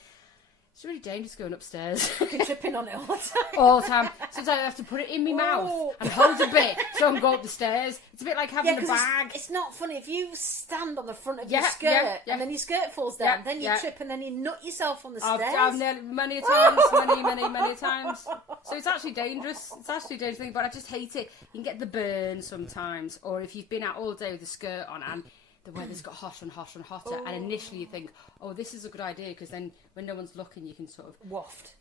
It's really dangerous going upstairs. You're tripping on it all the time. All the time. Sometimes I have to put it in my mouth and hold a bit so I can go up the stairs. It's a bit like having a bag. It's not funny. If you stand on the front of your skirt and then your skirt falls down, then you trip and then you nut yourself on the stairs. I've nearly, many a times, many a times. So it's actually dangerous. It's actually a dangerous thing, but I just hate it. You can get the burn sometimes, or if you've been out all day with a skirt on and the weather's got hotter and hotter and hotter, and initially you think, oh, this is a good idea, because then when no one's looking you can sort of waft.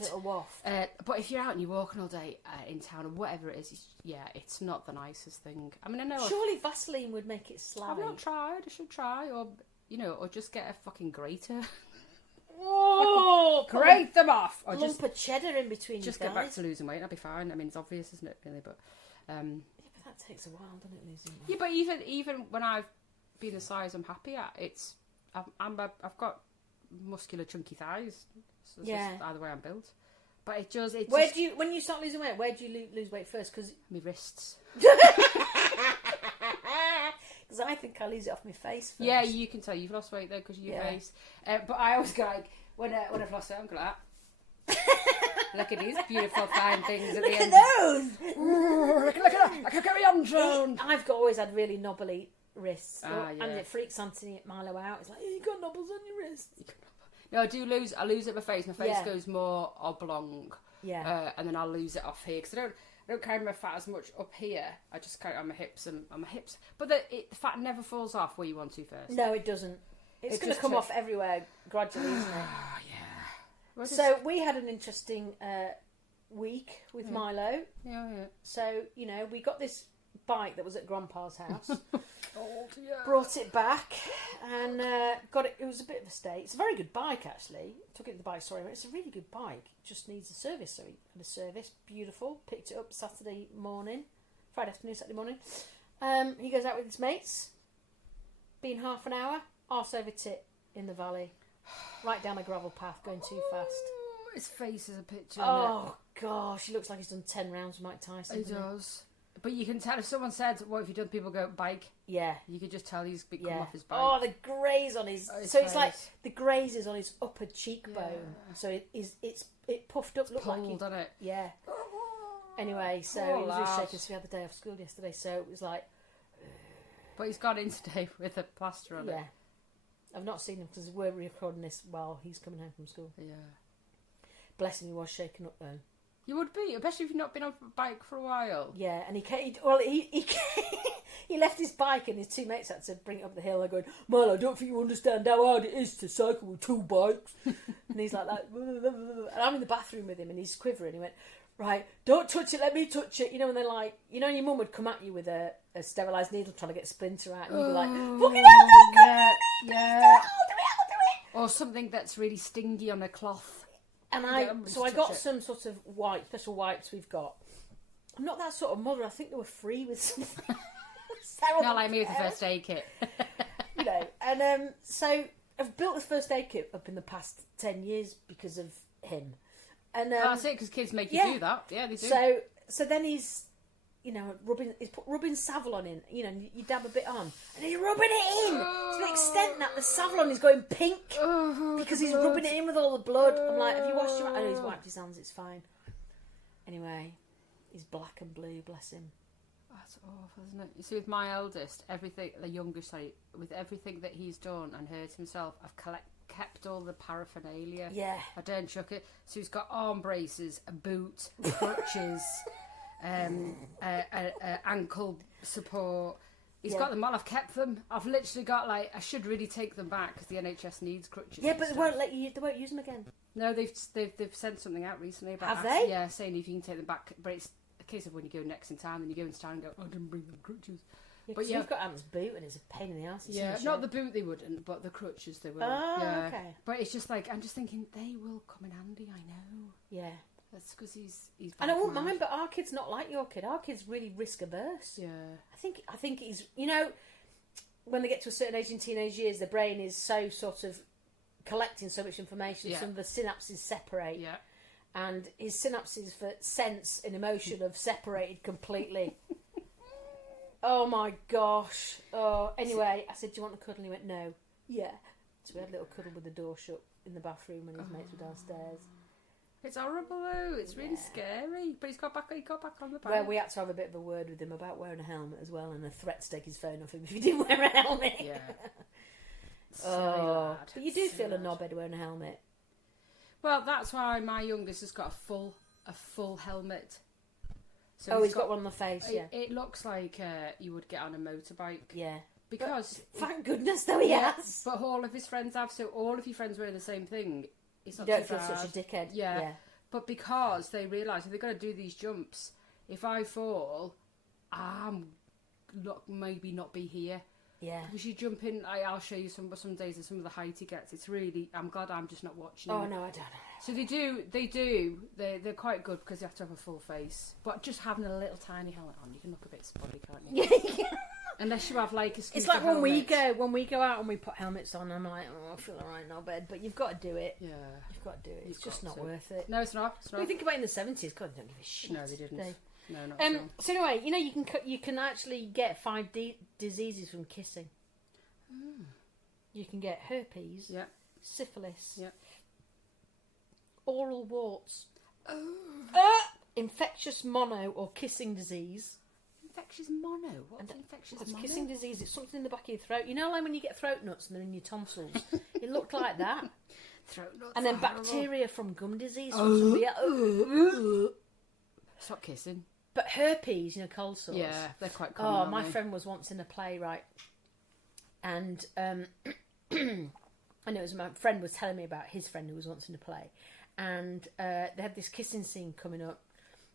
Little waft. But if you're out and you're walking all day in town or whatever it is, it's not the nicest thing. I mean, I know surely Vaseline would make it slide. I've not tried. I should try, or or just get a fucking grater. Oh, grate them off, or lump of cheddar in between. Just get back to losing weight. That'd be fine. I mean, it's obvious, isn't it? Really, but but that takes a while, doesn't it? Losing weight. Yeah, but even when I've been the size I'm happy at, I've got muscular chunky thighs. So it's just either way I'm built. But it just when you start losing weight, where do you lose weight first? Because my wrists. Because I think I lose it off my face first. Yeah, you can tell you've lost weight though because of your face. But I always go like when I've lost weight, I'm going like that. Look at these beautiful fine things at the end. Those. Look at that! I can carry on, Joan. I've always had really knobbly wrists, yeah. and it freaks Anthony Milo out. It's like, you got knobbles on your wrists. No, I lose it at my face. My face goes more oblong. Yeah. And then I'll lose it off here because I don't carry my fat as much up here. I just carry it on my hips and on my hips. But the fat never falls off where you want to first. No, it doesn't. It's going to come off everywhere gradually, isn't it? Yeah. So we had an interesting week with Milo. Yeah. So, we got this bike that was at Grandpa's house. Oh dear. Brought it back and got it. It was a bit of a state. It's a very good bike, actually. Took it to the bike store. It's a really good bike. It just needs a service. So he had a service. Beautiful. Picked it up Saturday morning. Friday afternoon, Saturday morning. He goes out with his mates. Been half an hour. Arse over tit in the valley. Right down a gravel path, going too fast. His face is a picture. Oh, gosh. He looks like he's done 10 rounds with Mike Tyson. He does. But you can tell if someone said, "What have you done?" People go bike. Yeah, you could just tell he's come off his bike. Oh, the graze on his. So it's like the graze is on his upper cheekbone. Yeah. So it puffed up, looked like pulled on it. Yeah. Anyway, so he was really shaking. So we had the day off school yesterday. So it was like. But he's gone in today with a plaster on it. Yeah. I've not seen him because we're recording this while he's coming home from school. Yeah. Bless him, he was shaken up though. You would be, especially if you've not been on a bike for a while. Yeah, and he left his bike and his two mates had to bring it up the hill. They're going, "Milo, I don't think you understand how hard it is to cycle with two bikes." And he's like that. And I'm in the bathroom with him and he's quivering. He went, "Right, don't touch it, let me touch it." And they're like, your mum would come at you with a sterilised needle trying to get a splinter out and you'd be like, "Fucking hell, don't come at me, do it. Or something that's really stingy on a cloth. And I got some sort of special wipes we've got. I'm not that sort of mother. I think they were free with some. Not like me with the first aid kit. And so I've built this first aid kit up in the past 10 years because of him. And that's it, because kids make you do that. Yeah, they do. So then he's, rubbing Savlon in. You dab a bit on, and he's rubbing it in to the extent that the Savlon is going pink because he's rubbing it in with all the blood. I'm like, have you washed your hands? I know he's wiped his hands. It's fine. Anyway, he's black and blue. Bless him. That's awful, isn't it? You see, with my eldest, with everything that he's done and hurt himself, I've kept all the paraphernalia. Yeah. I don't chuck it. So he's got arm braces, a boot, crutches. Ankle support. He's got them all. I've kept them. I've literally got I should really take them back because the NHS needs crutches. Yeah, but they won't let you. They won't use them again. No, they've sent something out recently about. Have they? Yeah, saying if you can take them back, but it's a case of when you go next in time, and you go into town and go, "I didn't bring them crutches." Yeah, but you've got Ant's boot, and it's a pain in the arse. Yeah, not the boot they wouldn't, but the crutches they will. Oh, yeah. Okay. But it's just I'm just thinking they will come in handy. I know. Yeah. That's because he's. And I won't mind, but our kid's not like your kid. Our kid's really risk averse. Yeah. I think he's. When they get to a certain age in teenage years, the brain is so sort of collecting so much information. Some of the synapses separate. Yeah. And his synapses for sense and emotion have separated completely. Oh my gosh. Oh, anyway, I said, "Do you want a cuddle?" And he went, "No." Yeah. So we had a little cuddle with the door shut in the bathroom when his mates were downstairs. It's horrible though. It's really scary. But he got back on the bike. Well, we had to have a bit of a word with him about wearing a helmet as well, and a threat to take his phone off him if he didn't wear a helmet. Yeah. Oh, but you do feel a knobhead wearing a helmet. Well, that's why my youngest has got a full helmet. So he's got one on the face. Yeah, it looks like you would get on a motorbike. Yeah, because thank goodness though he has. But all of his friends have, so all of your friends wearing the same thing. It's not you don't too feel bad. such a dickhead. Yeah. But because they realise if they're going to do these jumps, if I fall, I'm maybe not be here. Yeah. Because you jump in, I'll show you some days of some of the height he gets. It's really, I'm glad I'm just not watching Oh him. no, I don't know. So they're quite good because you have to have a full face. But just having a little tiny helmet on, you can look a bit spotty, can't you? Yeah. Unless you have like a scooter It's like helmet. when we go out and we put helmets on, I'm like, oh, I feel alright in our bed, but you've got to do it. Yeah. You've got to do it. It's just not to. worth it. No, it's not. When you think about it in the 70s, God, they don't give a shit. No, they didn't. They? No, not at all. So anyway, you know, you can actually get 5 diseases from kissing. You can get herpes, Yeah. syphilis, Yeah. oral warts, infectious mono or kissing disease. Infectious mono? What's infectious It's mono? kissing disease. It's something in the back of your throat. You know, like when you get throat nuts and they're in your tonsils. It looked like that. Throat nuts. And then bacteria from gum disease. From Stop kissing. But herpes, you know, cold sores. Yeah, they're quite common. Oh, my friend was once in a play, right? And and it was my friend was telling me about his friend who was once in a play, and they had this kissing scene coming up,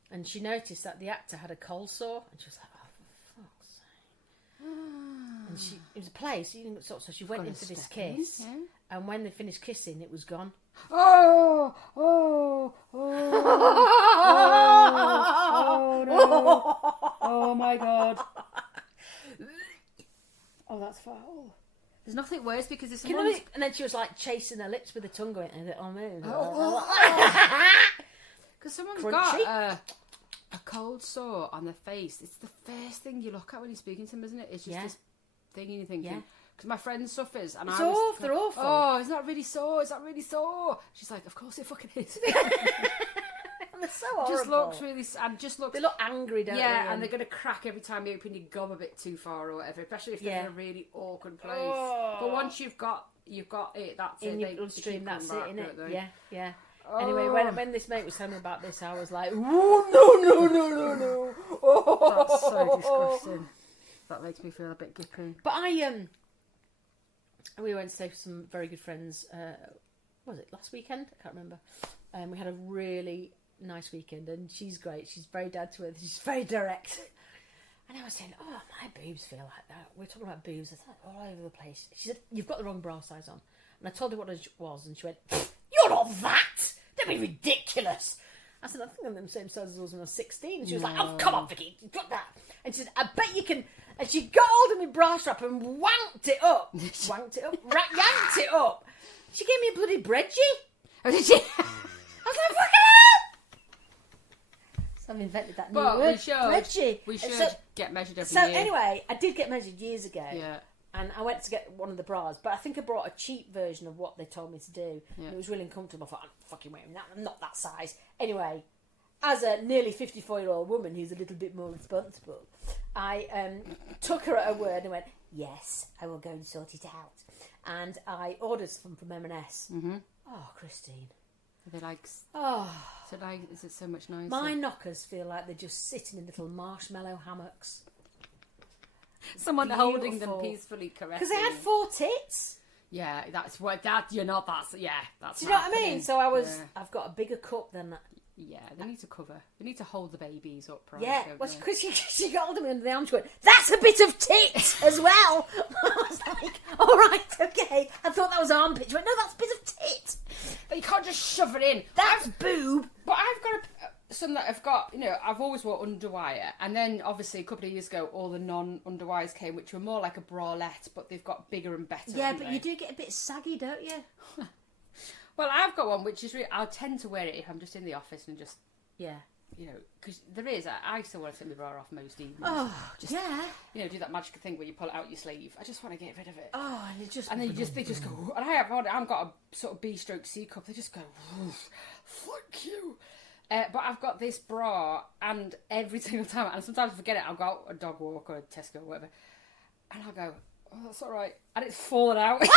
and she noticed that the actor had a cold sore, and she was like, "Oh, for fuck's sake!" And it was a play, so she went in for this kiss, and when they finished kissing, it was gone. Oh no! Oh my god! Oh, that's foul. There's nothing worse because if someone... And then she was like chasing her lips with her tongue going, and little move. Because someone's got a cold sore on their face. It's the first thing you look at when you're speaking to them, isn't it? It's just this thing and you're thinking... Because my friend suffers and they're awful. Oh, it's not really sore. It's not really sore. She's like, of course it fucking is. They're so horrible. Just looks really... And just looks... They look angry, don't they? Yeah, and they're going to crack every time you open your gum a bit too far or whatever, especially if they're in a really awkward place. Oh. But once you've got it, that's in it. your bloodstream, that's it, innit? Yeah, yeah. Oh. Anyway, when this mate was telling me about this, I was like, oh, no. Oh. That's so disgusting. That makes me feel a bit gippy. But we went to stay with some very good friends, was it last weekend? I can't remember. We had a really nice weekend, and she's great. She's very down to earth. She's very direct. And I was saying, oh, my boobs feel like that. We're talking about boobs. I thought all over the place. She said, you've got the wrong bra size on. And I told her what it was, and she went, you're not that! Don't be ridiculous. I said, I think I'm the same size as I was when I was 16. And she was like, oh, come on, Vicky, you've got that. And she said, I bet you can... And she got hold of my bra strap and wanked it up. Yanked it up. She gave me a bloody bredgie. Oh, did she? I was like, fucking hell! So I've invented that new word. We should get measured every year. So anyway, I did get measured years ago. Yeah. And I went to get one of the bras, but I think I brought a cheap version of what they told me to do. Yeah. And it was really uncomfortable. I thought, I'm fucking wearing that. I'm not that size. Anyway, as a nearly 54-year-old woman who's a little bit more responsible, I took her at her word and went, yes, I will go and sort it out. And I ordered some from M&S. Mm-hmm. Oh, Christine. Are they like... Oh. Is it so much nicer? My knockers feel like they're just sitting in little marshmallow hammocks. Someone holding them peacefully, caressing. Because they had 4 tits. Yeah, that's what that's. You're not that. Yeah, that's. Do you know what I mean? So I've got a bigger cup than that. Yeah, they need to cover. They need to hold the babies up. Right, yeah, well, she got hold of me under the arm. She went, "That's a bit of tit as well." I was like, "All right, okay." I thought that was armpit. She went, "No, that's a bit of tit." But you can't just shove it in. That's boob. But I've got some that I've got. I've always wore underwire, and then obviously a couple of years ago, all the non-underwires came, which were more like a bralette, but they've got bigger and better. Yeah, but you do get a bit saggy, don't you? Well, I've got one which is really... I'll tend to wear it if I'm just in the office and just... Yeah. you know, because there is, I still want to take my bra off most evenings. Oh, just, yeah. You know, do that magic thing where you pull it out your sleeve. I just want to get rid of it. Oh, and then they just go, and I've got a sort of B-stroke C cup. They just go, fuck you. But I've got this bra, and every single time, and sometimes I forget it, I'll go out a dog walk or a Tesco or whatever, and I'll go, oh, that's all right, and it's fallen out. I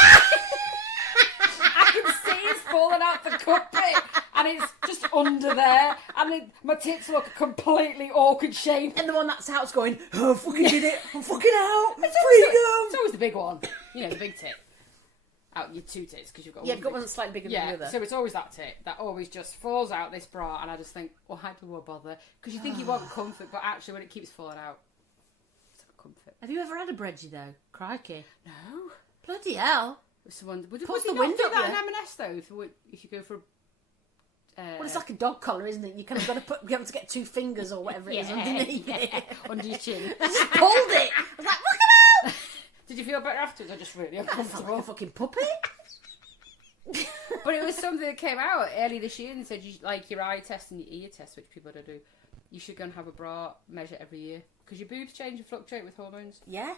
can see it's fallen out the cup bit, and it's just under there, and my tits look a completely awkward shape. And the one that's out's going, oh, I fucking did it, I'm fucking out, freedom. It's always the big one, you know, the big tit. Out your two tits, because you've got you've got one that's slightly bigger than the other. So it's always that tit that always just falls out this bra, and I just think, well, how do I bother? Because you think you want comfort, but actually when it keeps falling out, it's not comfort. Have you ever had a bredgie though? Crikey. No. Bloody hell. Someone would Pulls you the not wind do up that you. in M&S though? If you go for well, it's like a dog collar, isn't it? You kind of got to be able to get 2 fingers or whatever it is underneath it. Under your chin. I just pulled it. I was like, look at that. Did you feel better afterwards, or just really I felt like uncomfortable? a fucking puppy. But it was something that came out early this year and said, you, like your eye test and your ear test, which people don't do, you should go and have a bra measure every year, because your boobs change and fluctuate with hormones. Yeah.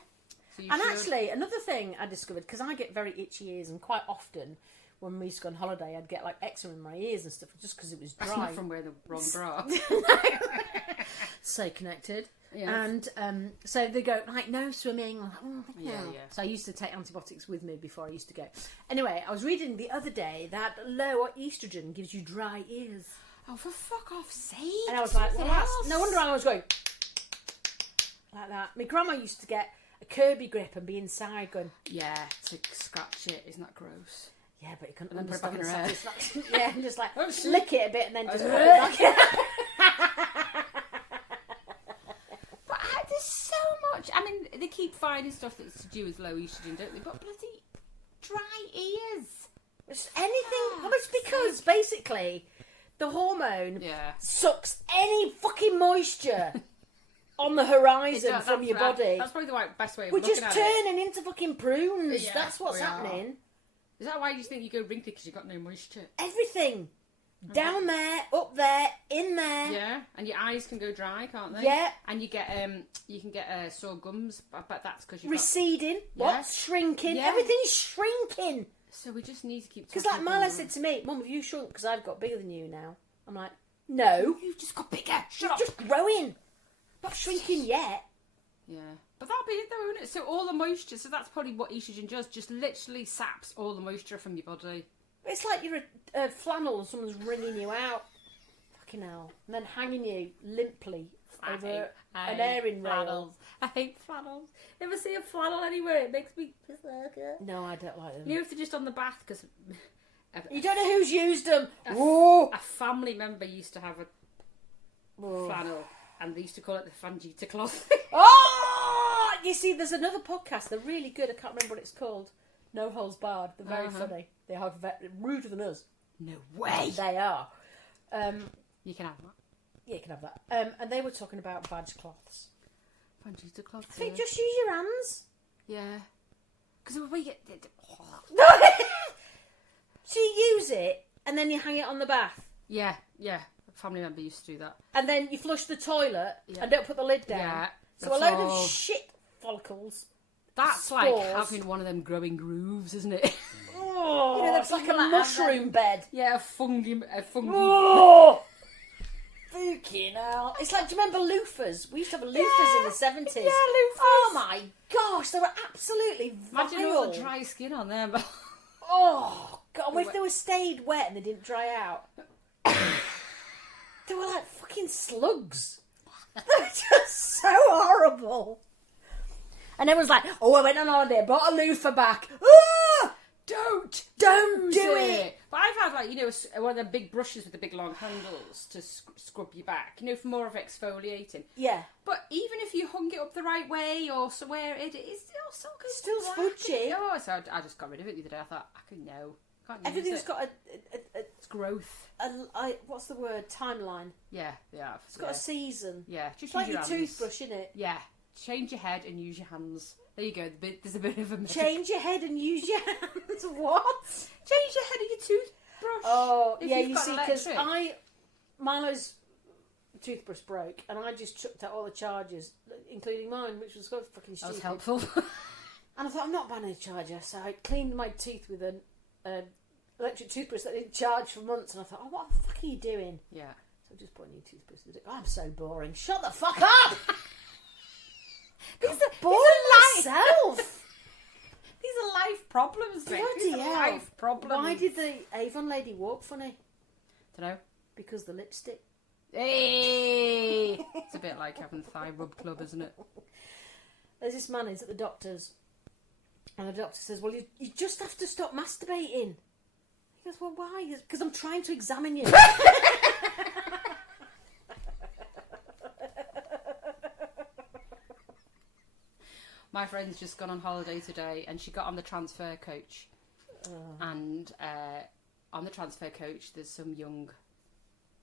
So you And should. actually, another thing I discovered, because I get very itchy ears, and quite often when we used to go on holiday, I'd get like eczema in my ears and stuff, just because it was That's dry. not from wearing the wrong bra. So connected. Yes. And so they go, like, no swimming. I'm like, oh, Yeah. So I used to take antibiotics with me before I used to go. Anyway, I was reading the other day that low estrogen gives you dry ears. Oh, for fuck off sake. And I was like, well, Something that's... else. No wonder I was going like that. My grandma used to get a Kirby grip and be inside going... Yeah, to scratch it, isn't that gross? Yeah, but you couldn't And then put it understand back the in her satisfaction. Yeah, and just like Oh, shit. lick it a bit and then just put it back in. But there's so much. I mean, they keep finding stuff that's to do with low estrogen, don't they? But bloody dry ears. Just anything. Well, it's because basically the hormone Yeah. sucks any fucking moisture on the horizon That's from your right. body. That's probably the best way of We're looking just at it. turning into fucking prunes. Yeah, That's what's we are. happening. Is that why you think you go wrinkly, because you've got no moisture? Everything. Down there, up there, in there. Yeah, and your eyes can go dry, can't they? Yeah. And you can get sore gums, but that's because you've Receding. What? Yeah. Shrinking. Yeah. Everything's shrinking. So we just need to keep. Because like talking Milo about said it. to me, Mum, have you shrunk because I've got bigger than you now? I'm like, no. You've just got bigger. Shut You're up. just growing. Not shrinking yet. Yeah, but that'll be it though, won't it? So all the moisture. So that's probably what estrogen does. Just literally saps all the moisture from your body. It's like you're a flannel and someone's wringing you out. Fucking hell. And then hanging you limply over an airing rail. flannels. I hate flannels. Never see a flannel anywhere. It makes me. No, I don't like them. You have to just on the bath because. You don't know who's used them. Whoa. A family member used to have a flannel, and they used to call it the Fangita cloth. Oh! You see, there's another podcast. They're really good. I can't remember what it's called. No Holds Barred. They're very funny. They are ruder than us. No way. They are. You can have that. Yeah, you can have that. And they were talking about badge cloths. Fangita cloth. I think just use your hands. Yeah. Because we get. So you use it, and then you hang it on the bath. Yeah. A family member used to do that. And then you flush the toilet, and don't put the lid down. Yeah. So a that's load all. of shit follicles. That's like spores. having one of them growing grooves, isn't it? Oh, you know, that's like a like mushroom bed. Yeah, a fungi. Oh! Fucking hell. It's like, do you remember loofahs? We used to have loofahs in the 70s. Yeah, loofahs. Oh my gosh, they were absolutely vile. Imagine all the dry skin on them. Oh, God. If they were stayed wet and they didn't dry out. They were like fucking slugs. They were just so horrible. And everyone's like, oh, I went on holiday, bought a loofah back. Ah! Don't do it. But I've had like, you know, one of the big brushes with the big long handles to scrub your back, you know, for more of exfoliating. Yeah. But even if you hung it up the right way or somewhere, it is still good. Still smudgy. Oh, so I just got rid of it the other day. I thought, can't use Everything's it. got It's growth. what's the word? Timeline. Yeah, yeah. It's got a season. Yeah, just It's like use your your hands. toothbrush, isn't it? Yeah, change your head and use your hands. There you go. There's a bit of a Change your head and use your hands. What? Change your head and your toothbrush. Oh, if yeah, you've you got see, because electric. Milo's toothbrush broke, and I just chucked out all the chargers, including mine, which was so fucking stupid. That was helpful. And I thought, I'm not banning a charger, so I cleaned my teeth with an electric toothbrush that didn't charge for months, and I thought, oh, what the fuck are you doing? Yeah. So I just bought a new toothbrush. Oh, I'm so boring. Shut the fuck up! These are boring myself. These are life problems, Vic. These Bloody are hell. life problems. Why did the Avon lady walk funny? Dunno. Because the lipstick. Hey! It's a bit like having thigh rub club, isn't it? There's this man who's at the doctor's, and the doctor says, well, you just have to stop masturbating. He goes, well, why? He goes, because I'm trying to examine you. My friend's just gone on holiday today, and she got on the transfer coach. And on the transfer coach, there's some young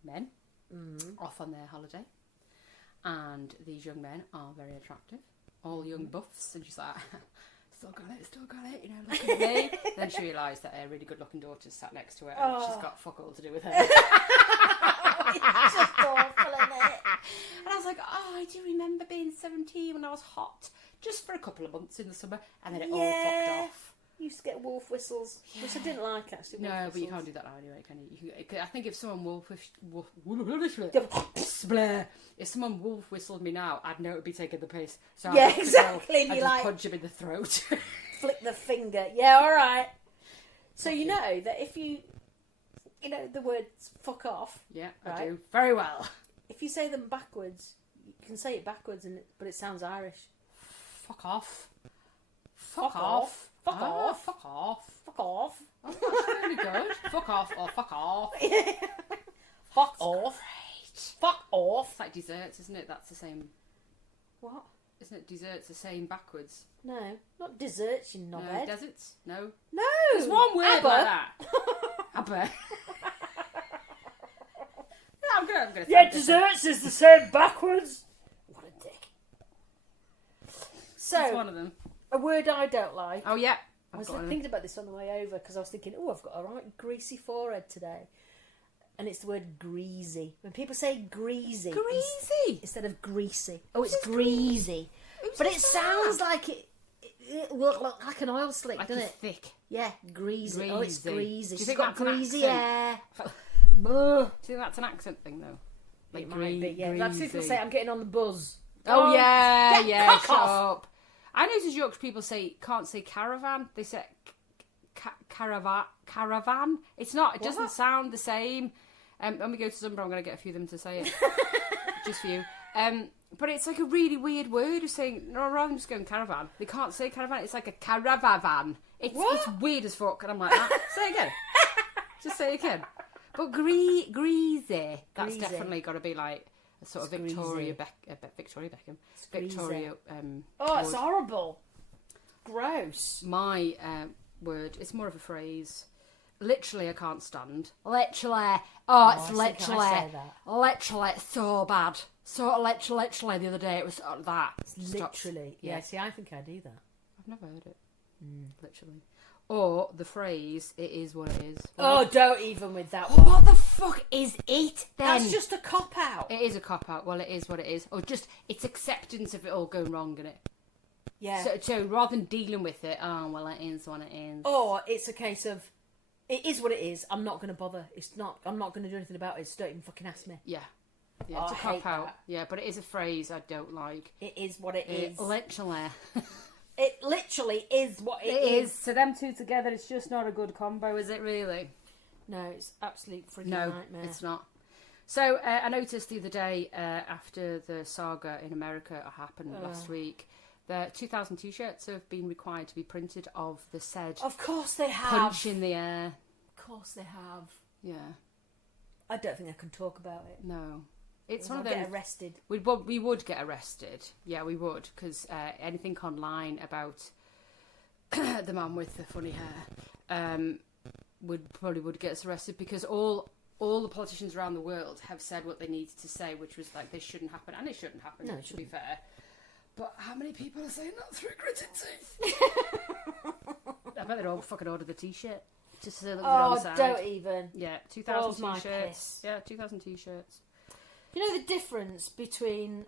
men off on their holiday. And these young men are very attractive. All young buffs. And she's like, still got it, you know, look at me. Then she realised that her really good-looking daughter's sat next to her, and she's got fuck all to do with her. It's just awful, isn't it? And I was like, oh, I do remember being 17 when I was hot. Just for a couple of months in the summer, and then it all fucked off. You used to get wolf whistles, which I didn't like, actually. No, but you can't do that now anyway, can you? I think if someone if someone wolf whistled me now, I'd know it would be taking the piss. So yeah, exactly. I'd just punch him in the throat. Flick the finger. Yeah, all right. So you know that if you know the words "fuck off." Yeah, right? I do very well. If you say them backwards, you can say it backwards, but it sounds Irish. Fuck off. Fuck off. Fuck off. Fuck off. Fuck off. Oh, that's really good. Fuck off or fuck off. Fuck off. Great. Fuck off. It's like desserts, isn't it? That's the same. What? Isn't it desserts the same backwards? No, not desserts, you knobhead. No, deserts? No. No. There's one word Abba. like that. Abba. I'm gonna Yeah, desserts is the same backwards. What a dick. It's So, one of them. a word I don't like. Oh, yeah. I was thinking about this on the way over because I was thinking, oh, I've got a right greasy forehead today. And it's the word greasy. When people say greasy. Greasy? Instead of greasy. Oh, it's greasy. But it sounds like it like an oil slick, like doesn't it's it? thick. Yeah, greasy. Oh, it's greasy. Do you She's think got that's an greasy accent? hair. Do you think that's an accent thing, though? Like It might be, yeah. That's people greasy. say I'm getting on the buzz. Oh, yeah, yeah, shut cock off. up. I notice Yorkshire people can't say caravan. They say caravan. It's not. It doesn't sound the same. When we go to Zumba, I'm going to get a few of them to say it. Just for you. But it's like a really weird word of saying, no, rather than just going caravan. They can't say caravan. It's like a caravan. It's weird as fuck. And I'm like, say it again. Just say it again. But greasy. That's Greasy. definitely got to be like a sort of Victoria Beckham. Victoria. It's horrible. Gross. My word, it's more of a phrase. Literally, I can't stand. Literally. Oh, it's literally so bad. So literally the other day it was that. Literally. Yeah, see, I think I do that. I've never heard it. Literally. Or the phrase, it is what it is. Oh, don't even with that one. What the fuck is it then? That's just a cop-out. It is a cop-out. Well, it is what it is. Or just, it's acceptance of it all going wrong, innit? Yeah. So rather than dealing with it, oh, well, it is what it is. Or it's a case of, it is what it is. I'm not going to bother. I'm not going to do anything about it. So don't even fucking ask me. Yeah. Yeah, it's I a hate cop-out. that. Yeah, but it is a phrase I don't like. It is what it is. Literally. It literally is what it is. So them two together, it's just not a good combo, is it really? No, it's absolute freaking nightmare. It's not. So I noticed the other day after the saga in America happened last week, that 2,000 t-shirts have been required to be printed of the said Of course they have. punch in the air. Of course they have. Yeah. I don't think I can talk about it. No. It's one I'll of them. get arrested. We would get arrested. Yeah, we would, because anything online about the man with the funny hair would get us arrested, because all the politicians around the world have said what they needed to say, which was like, this shouldn't happen, and it shouldn't happen. No, it to be fair. But how many people are saying that through gritted teeth? I bet they'd all fucking order the t-shirt just so they look on the side. Don't even. Yeah, 2,000 Balls my t-shirts. piss. Yeah, 2,000 t-shirts. Do you know the difference between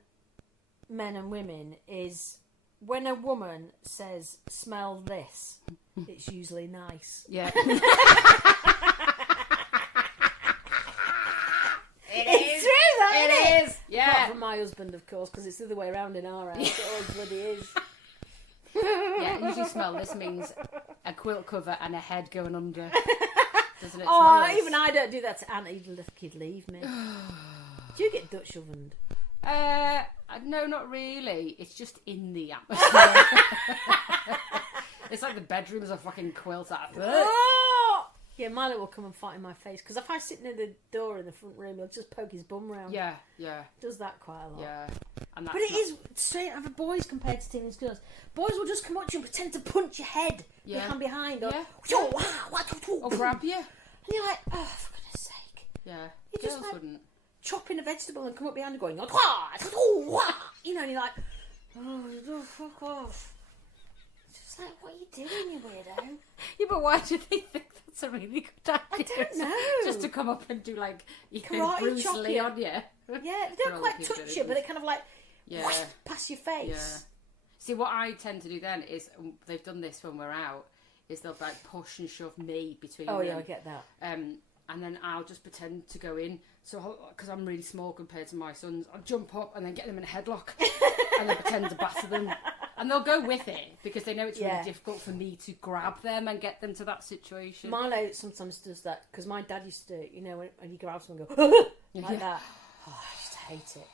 men and women is when a woman says, smell this, it's usually nice. Yeah. It's true, though, isn't it? It is. Yeah. Apart from my husband, of course, because it's the other way around in our house. It always bloody is. Yeah, usually smell this means a quilt cover and a head going under. Doesn't it? Oh, Smell even I don't do that to Anna, even if he'd leave me. Do you get Dutch ovened? No, not really. It's just in the atmosphere. It's like the bedroom's a fucking quilt out. Oh! Yeah, Milo will come and fight in my face because if I sit near the door in the front room, he'll just poke his bum round. Yeah. Does that quite a lot. Yeah. And But it is straight out of boys compared to teenage girls. Boys will just come up to you and pretend to punch your head behind. Or, Or grab you. And you're like, oh, for goodness sake. Yeah. You Girls just like wouldn't. chopping a vegetable and come up behind you going, you know, and you're like, oh, fuck off. It's just like, what are you doing, you weirdo? Yeah, but why do they think that's a really good idea? I don't know. Just to come up and do like Karate Bruce chop Lee you. on you. Yeah, they For don't all quite the people touch that you, do but they kind of like Yeah. past your face. Yeah. See, what I tend to do then is, they've done this when we're out, is they'll like push and shove me between them. Oh yeah, I get that. And then I'll just pretend to go in. So, because I'm really small compared to my sons, I'll jump up and then get them in a headlock and then pretend to batter them. And they'll go with it because they know it's really difficult for me to grab them and get them to that situation. Milo sometimes does that because my dad used to, you know, when he grabs them and go like that. Oh, I just hate it.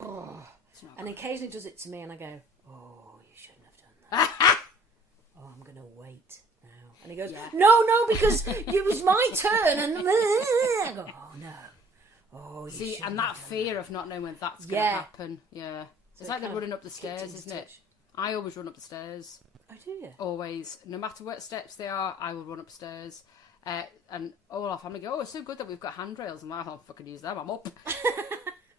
Oh. And occasionally does it to me, and I go, "Oh, you shouldn't have done that." Oh, I'm gonna wait now. And he goes, "No, because it was my turn." And I go, "Oh no, oh." See, and that fear of not knowing when that's gonna happen. Yeah, it's like they're running up the stairs, isn't it? I always run up the stairs. Oh, do you? Always, no matter what steps they are, I will run upstairs. And all our family go, "Oh, it's so good that we've got handrails." And I'll fucking use them. I'm up.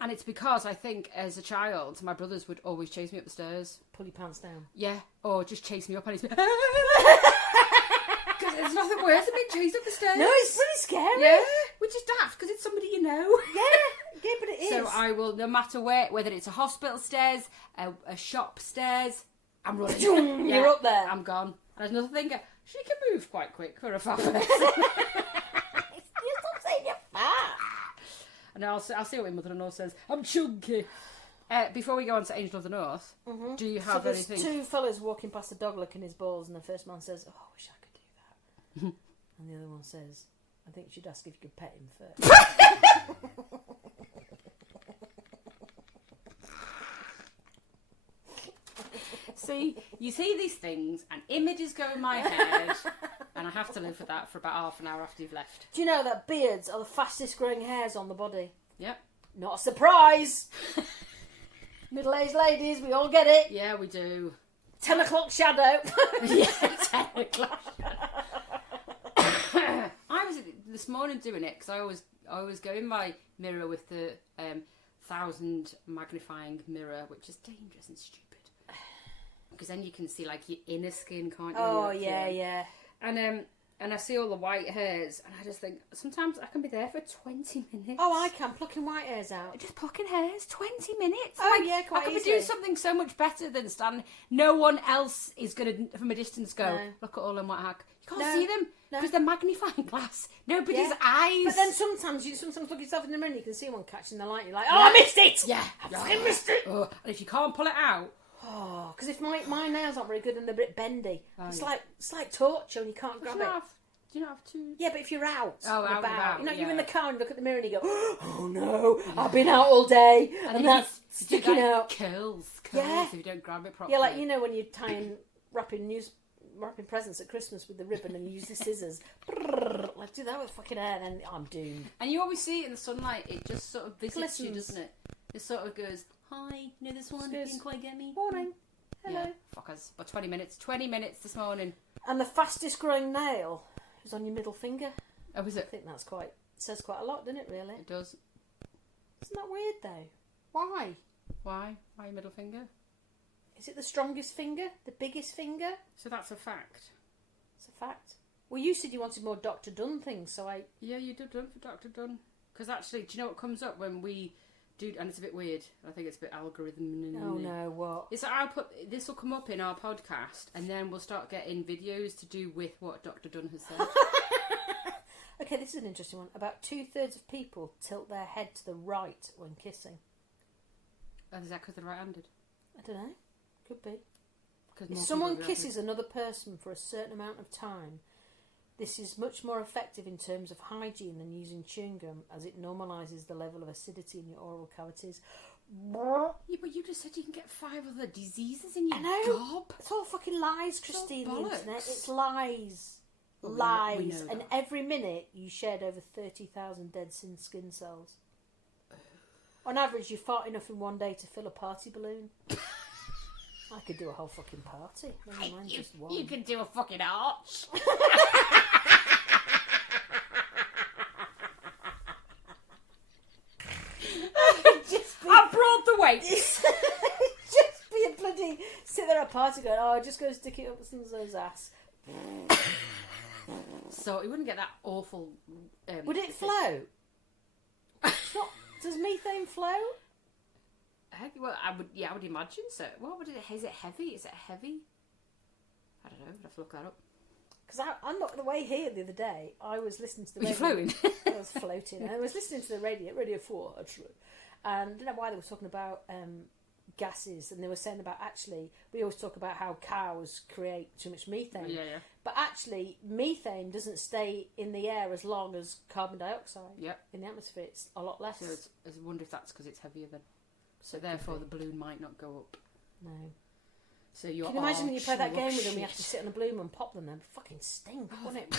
And it's because I think as a child, my brothers would always chase me up the stairs. Pull your pants down. Yeah, or just chase me up and it's because there's nothing worse than being chased up the stairs. No, it's pretty scary. Yeah, which is daft because it's somebody you know. Yeah, but it is. So I will, no matter where, whether it's a hospital stairs, a shop stairs, I'm running. You're up there. I'm gone. And there's another thing. She can move quite quick for a fat person. You stop saying you're fat. And I'll see what my mother-in-law says. I'm chunky. Before we go on to Angel of the North, do you have there's anything? two fellas walking past the dog licking his balls, and the first man says, "Oh, I wish I could do that." And the other one says, "I think you should ask if you could pet him first." See, you see these things, and images go in my head, and I have to live with that for about half an hour after you've left. Do you know that beards are the fastest growing hairs on the body? Yep. Not a surprise. Middle-aged ladies, we all get it. Yeah, we do. 10 o'clock shadow. Yeah, 10 o'clock. I was this morning doing it because I always go in my mirror with the 1000 magnifying mirror, which is dangerous and stupid. Because then you can see like your inner skin, can't you? Oh yeah. And I see all the white hairs, and I just think sometimes I can be there for 20 minutes. Oh, I can plucking white hairs out. Just plucking hairs, 20 minutes. Oh yeah, quite I could easily. do something so much better than standing. No one else is going to, from a distance, go, look at all them white hair. You can't see them because they're magnifying glass. Nobody's eyes. But then sometimes you look yourself in the mirror and you can see one catching the light. You're like, oh, I missed it. Yeah, I missed it. Oh, and if you can't pull it out. Oh, because if my nails aren't very good and they're a bit bendy, it's like torture and you can't grab it. Do you not have to? Yeah, but if you're out, out and about, you know, you're in the car and you look at the mirror and you go, oh no, I've been out all day, and that's sticking out. Curls, if you don't grab it properly. Yeah, like you know when you're wrapping presents at Christmas with the ribbon and you use the scissors, like do that with fucking hair, and then I'm doomed. And you always see it in the sunlight; it just sort of visits you, doesn't it? It sort of goes, hi, you know this one? Didn't quite get me. Morning. Hello. Yeah, fuckers. But 20 minutes this morning. And the fastest growing nail is on your middle finger. Oh, is it? I think says quite a lot, doesn't it, really? It does. Isn't that weird, though? Why? Why? Why your middle finger? Is it the strongest finger? The biggest finger? So that's a fact. It's a fact. Well, you said you wanted more Dr. Dunn things, so I... Yeah, you did Dunn for Dr. Dunn. Because actually, do you know what comes up when we Dude, and it's a bit weird. I think it's a bit algorithm. Oh no, what? It's like I'll put this will come up in our podcast, and then we'll start getting videos to do with what Dr. Dunn has said. Okay, this is an interesting one. About 2/3 of people tilt their head to the right when kissing. And is that because they're right-handed? I don't know. Could be. Because if someone kisses another person for a certain amount of time, this is much more effective in terms of hygiene than using chewing gum, as it normalises the level of acidity in your oral cavities. Yeah, but you just said you can get 5 other diseases in your gob. It's all fucking lies, Christine, the internet. It's lies. Well, lies. we know and that. every minute you shed over 30,000 dead skin cells. On average, you fart enough in one day to fill a party balloon. I could do a whole fucking party. Never mind just one. You could do a fucking arch. I brought the weights. Just be a bloody sit there at a party going, oh, just go stick it up someone's ass. So you wouldn't get that awful. Would it float? It's not. Does methane float? Well, I would imagine so. What would it? Is it heavy? Is it heavy? I don't know. I'd have to look that up. Because I'm not the way here the other day. I was listening to the radio. Were you floating? I was floating. And I was listening to the Radio 4 actually, and I don't know why they were talking about gases, and they were saying about actually we always talk about how cows create too much methane. Yeah. But actually, methane doesn't stay in the air as long as carbon dioxide. Yep. In the atmosphere, it's a lot less. So I wonder if that's because it's heavier then. So therefore, the balloon might not go up. No. So you're. Can you imagine when you play that game with them? You have to sit on a balloon and pop them. Then fucking stink, wouldn't it?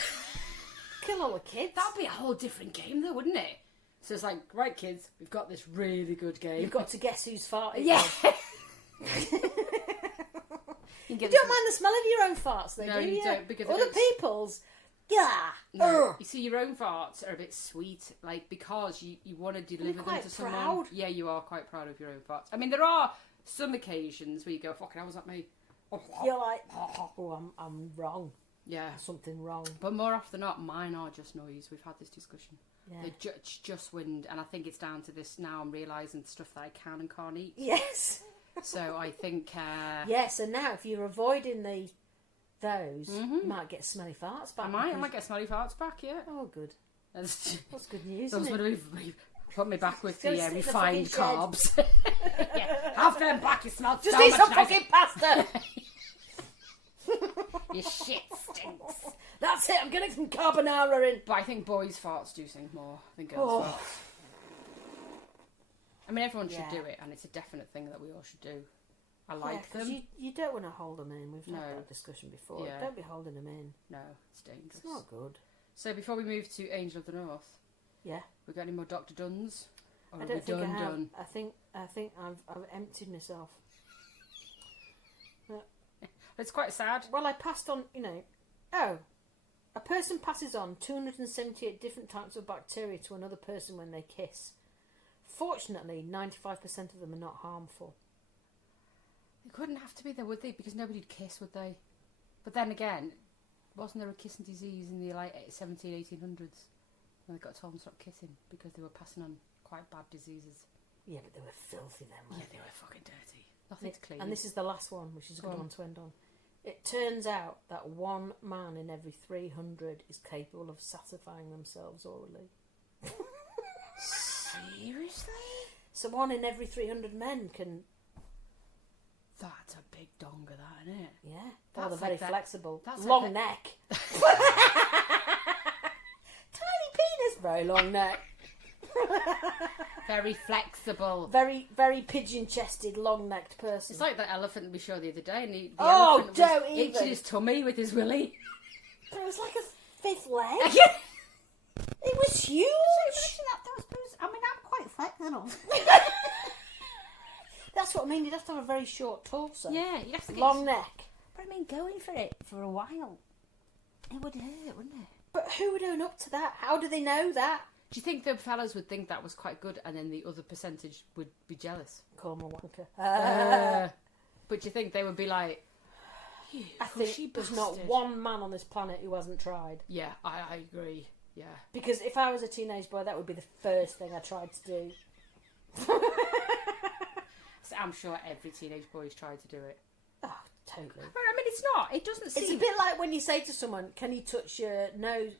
Kill all the kids. That'd be a whole different game, though, wouldn't it? So it's like, right, kids, we've got this really good game. You've got to guess who's farted. Yeah. You don't mind the smell of your own farts, though, no, do you? Don't, because other people's. Yeah. No. You see, your own farts are a bit sweet, like because you want to deliver them to someone. Proud. Yeah, you are quite proud of your own farts. I mean, there are some occasions where you go, "Fucking hell, was that me?" You're like, oh, I'm wrong. Yeah, There's something wrong. But more often than not, mine are just noise. We've had this discussion. Yeah. They're just wind, and I think it's down to this. Now I'm realising stuff that I can and can't eat. Yes. So I think. Yeah. So now, if you're avoiding those, you might get smelly farts back. I might get smelly farts back. Yeah. Oh, good. That's good news. Those Isn't would it? have put me back with Go the sit in the refined fucking carbs. Yeah. Have them back. You smell Just so eat much some nicer. fucking pasta. Your shit stinks. That's it. I'm getting some carbonara in. But I think boys' farts do stink more than girls' farts. I mean, everyone should do it, and it's a definite thing that we all should do. I like them. You don't want to hold them in. We've had No. that discussion before. Yeah. Don't be holding them in. No, it's dangerous. It's not good. So before we move to Angel of the North, Yeah. we got any more Dr. Dunns? Or I are don't we think I have. done? I think I've emptied myself. It's quite sad. Well, I passed on, a person passes on 278 different types of bacteria to another person when they kiss. Fortunately, 95% of them are not harmful. They couldn't have to be there, would they? Because nobody'd kiss, would they? But then again, wasn't there a kissing disease in the 1800s when they got told to stop kissing because they were passing on quite bad diseases? Yeah, but they were filthy then, weren't Yeah, they were fucking dirty. Nothing to clean. And this is the last one, which is a good one to end on. It turns out that one man in every 300 is capable of satisfying themselves orally. Seriously? So one in every 300 men can... That's a big donger, that, isn't it? Yeah. That's They're very like flexible. that's Long like neck. Tiny penis. Very long neck. Very flexible. Very, very pigeon-chested, long-necked person. It's like that elephant we showed the other day. And the Oh, elephant don't was even. itching his tummy with his willy. But it was like a fifth leg. It was huge. I mean, I'm quite flexible. That's what I mean. You'd have to have a very short torso. Yeah, you'd have to get Long neck. But I mean, going for it for a while, it would hurt, wouldn't it? But who would own up to that? How do they know that? Do you think the fellas would think that was quite good and then the other percentage would be jealous? Call him a wanker. But do you think they would be like, I think there's not one man on this planet who hasn't tried. yeah, I agree. Yeah. Because if I was a teenage boy, that would be the first thing I tried to do. So I'm sure every teenage boy's tried to do it. Oh, totally. But I mean, it's not. It doesn't seem... It's a bit like when you say to someone, can you touch your nose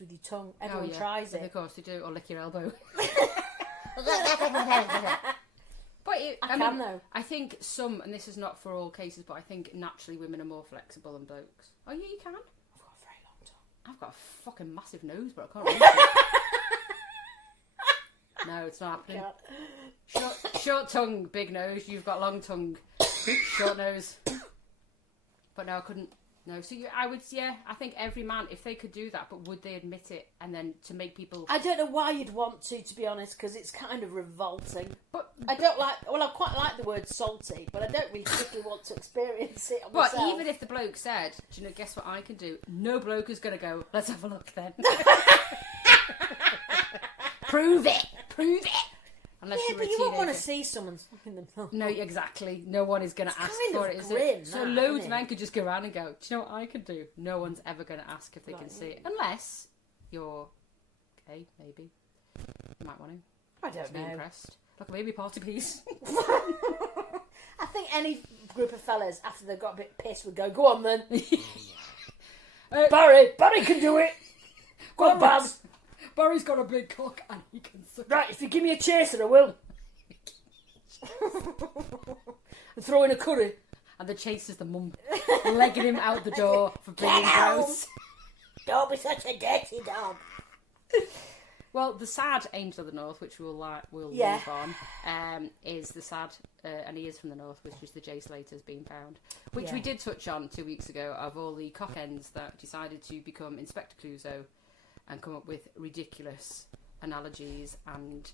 with your tongue? Everyone tries it. Of course they do, or lick your elbow. But I mean, though. I think some, and this is not for all cases, but I think naturally women are more flexible than blokes. Oh, yeah, you can. I've got a very long tongue. I've got a fucking massive nose, but I can't reach it. No, it's not happening. Short tongue, big nose. You've got long tongue, short nose. But no, I couldn't. No, so I think every man, if they could do that, but would they admit it and then to make people... I don't know why you'd want to be honest, because it's kind of revolting. But I don't like... Well, I quite like the word salty, but I don't really particularly want to experience it on But myself. even if the bloke said, do you know, guess what I can do? No bloke is going to go, let's have a look then. Prove it! Unless yeah, you're but a you won't want to teenager. see someone fucking themselves. No, exactly. No one is going to ask kind for of it, is grim, it? So that, loads isn't of men it? could just go around and go, do you know what I can do? No one's ever going to ask if they can see it. Unless you're gay, maybe. You might want to. I don't Be know. impressed. Like a baby party piece. I think any group of fellas, after they've got a bit pissed, would go on then. Barry can do it. Go on, Babs. Barry's got a big cock and he can suck. Right, if you give me a chaser, I will. And throw in a curry. And the chaser's the mum, legging him out the door for being gross. Don't be such a dirty dog. Well, the sad Angel of the North, which we'll move on, is the sad, and he is from the North, which is the Jay Slater's being found. Which we did touch on 2 weeks ago, of all the cock ends that decided to become Inspector Clouseau and come up with ridiculous analogies and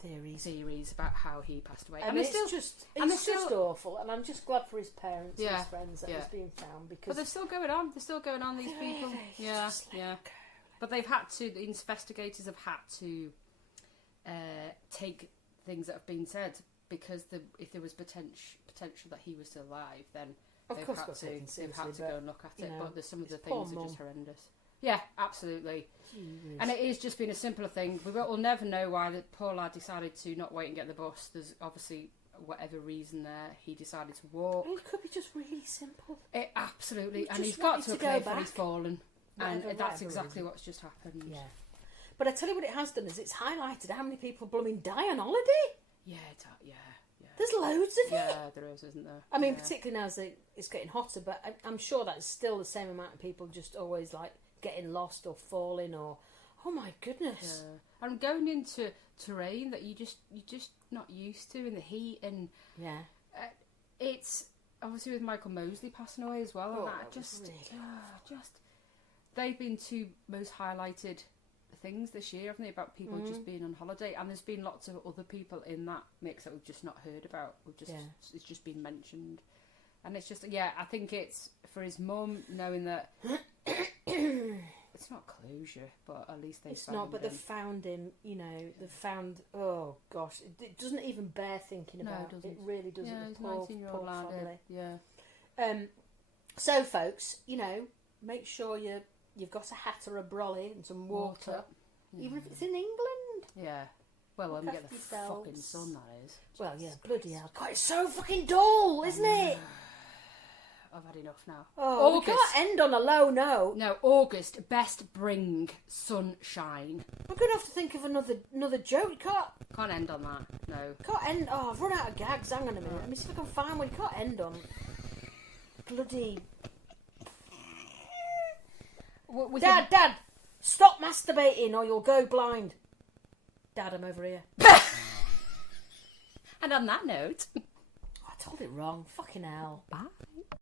theories about how he passed away. And it's just awful, and I'm just glad for his parents and his friends that he's being found, because... But they're still going on. These people. Yeah. But they've had to, the investigators have had to take things that have been said, because if there was potential that he was still alive, then they've had to go and look at it. But there's some of the things are just horrendous. Yeah, absolutely. Jeez. And it is just been a simpler thing. We'll never know why the poor lad decided to not wait and get the bus. There's obviously whatever reason there. He decided to walk. It could be just really simple. Absolutely. And he's got to pay for his fallen. And that's exactly what's just happened. Yeah. But I tell you what it has done is it's highlighted how many people blooming die on holiday. Yeah. There's loads of it. Yeah, there is, isn't there? I mean, particularly now as it's getting hotter, but I'm sure that's still the same amount of people just always like getting lost or falling or... Oh my goodness. Yeah. And going into terrain that you're just not used to in the heat, and it's obviously with Michael Mosley passing away as well, and that just they've been two most highlighted things this year, haven't they, about people just being on holiday, and there's been lots of other people in that mix that we've just not heard about. It's just been mentioned, and it's just I think it's for his mum knowing that it's not closure, but at least it's not. But they've found him. They've found. Oh gosh, it doesn't even bear thinking about. No, it really doesn't. Yeah, he's 19-year-old lad. Yeah. So, folks, make sure you've got a hat or a brolly and some water. Even if it's in England. Yeah. Well, let me get the fucking sun, that is. Well, yeah, bloody hell. God, it's so fucking dull, isn't it? I've had enough now. Oh, August. We can't end on a low note. No, August, best bring sunshine. I'm going to have to think of another joke. You can't end on that, no. Can't end... Oh, I've run out of gags. Hang on a minute. Let me see if I can find one. You can't end on... Bloody... Dad, stop masturbating or you'll go blind. Dad, I'm over here. And on that note... I told it wrong. Fucking hell. Bye.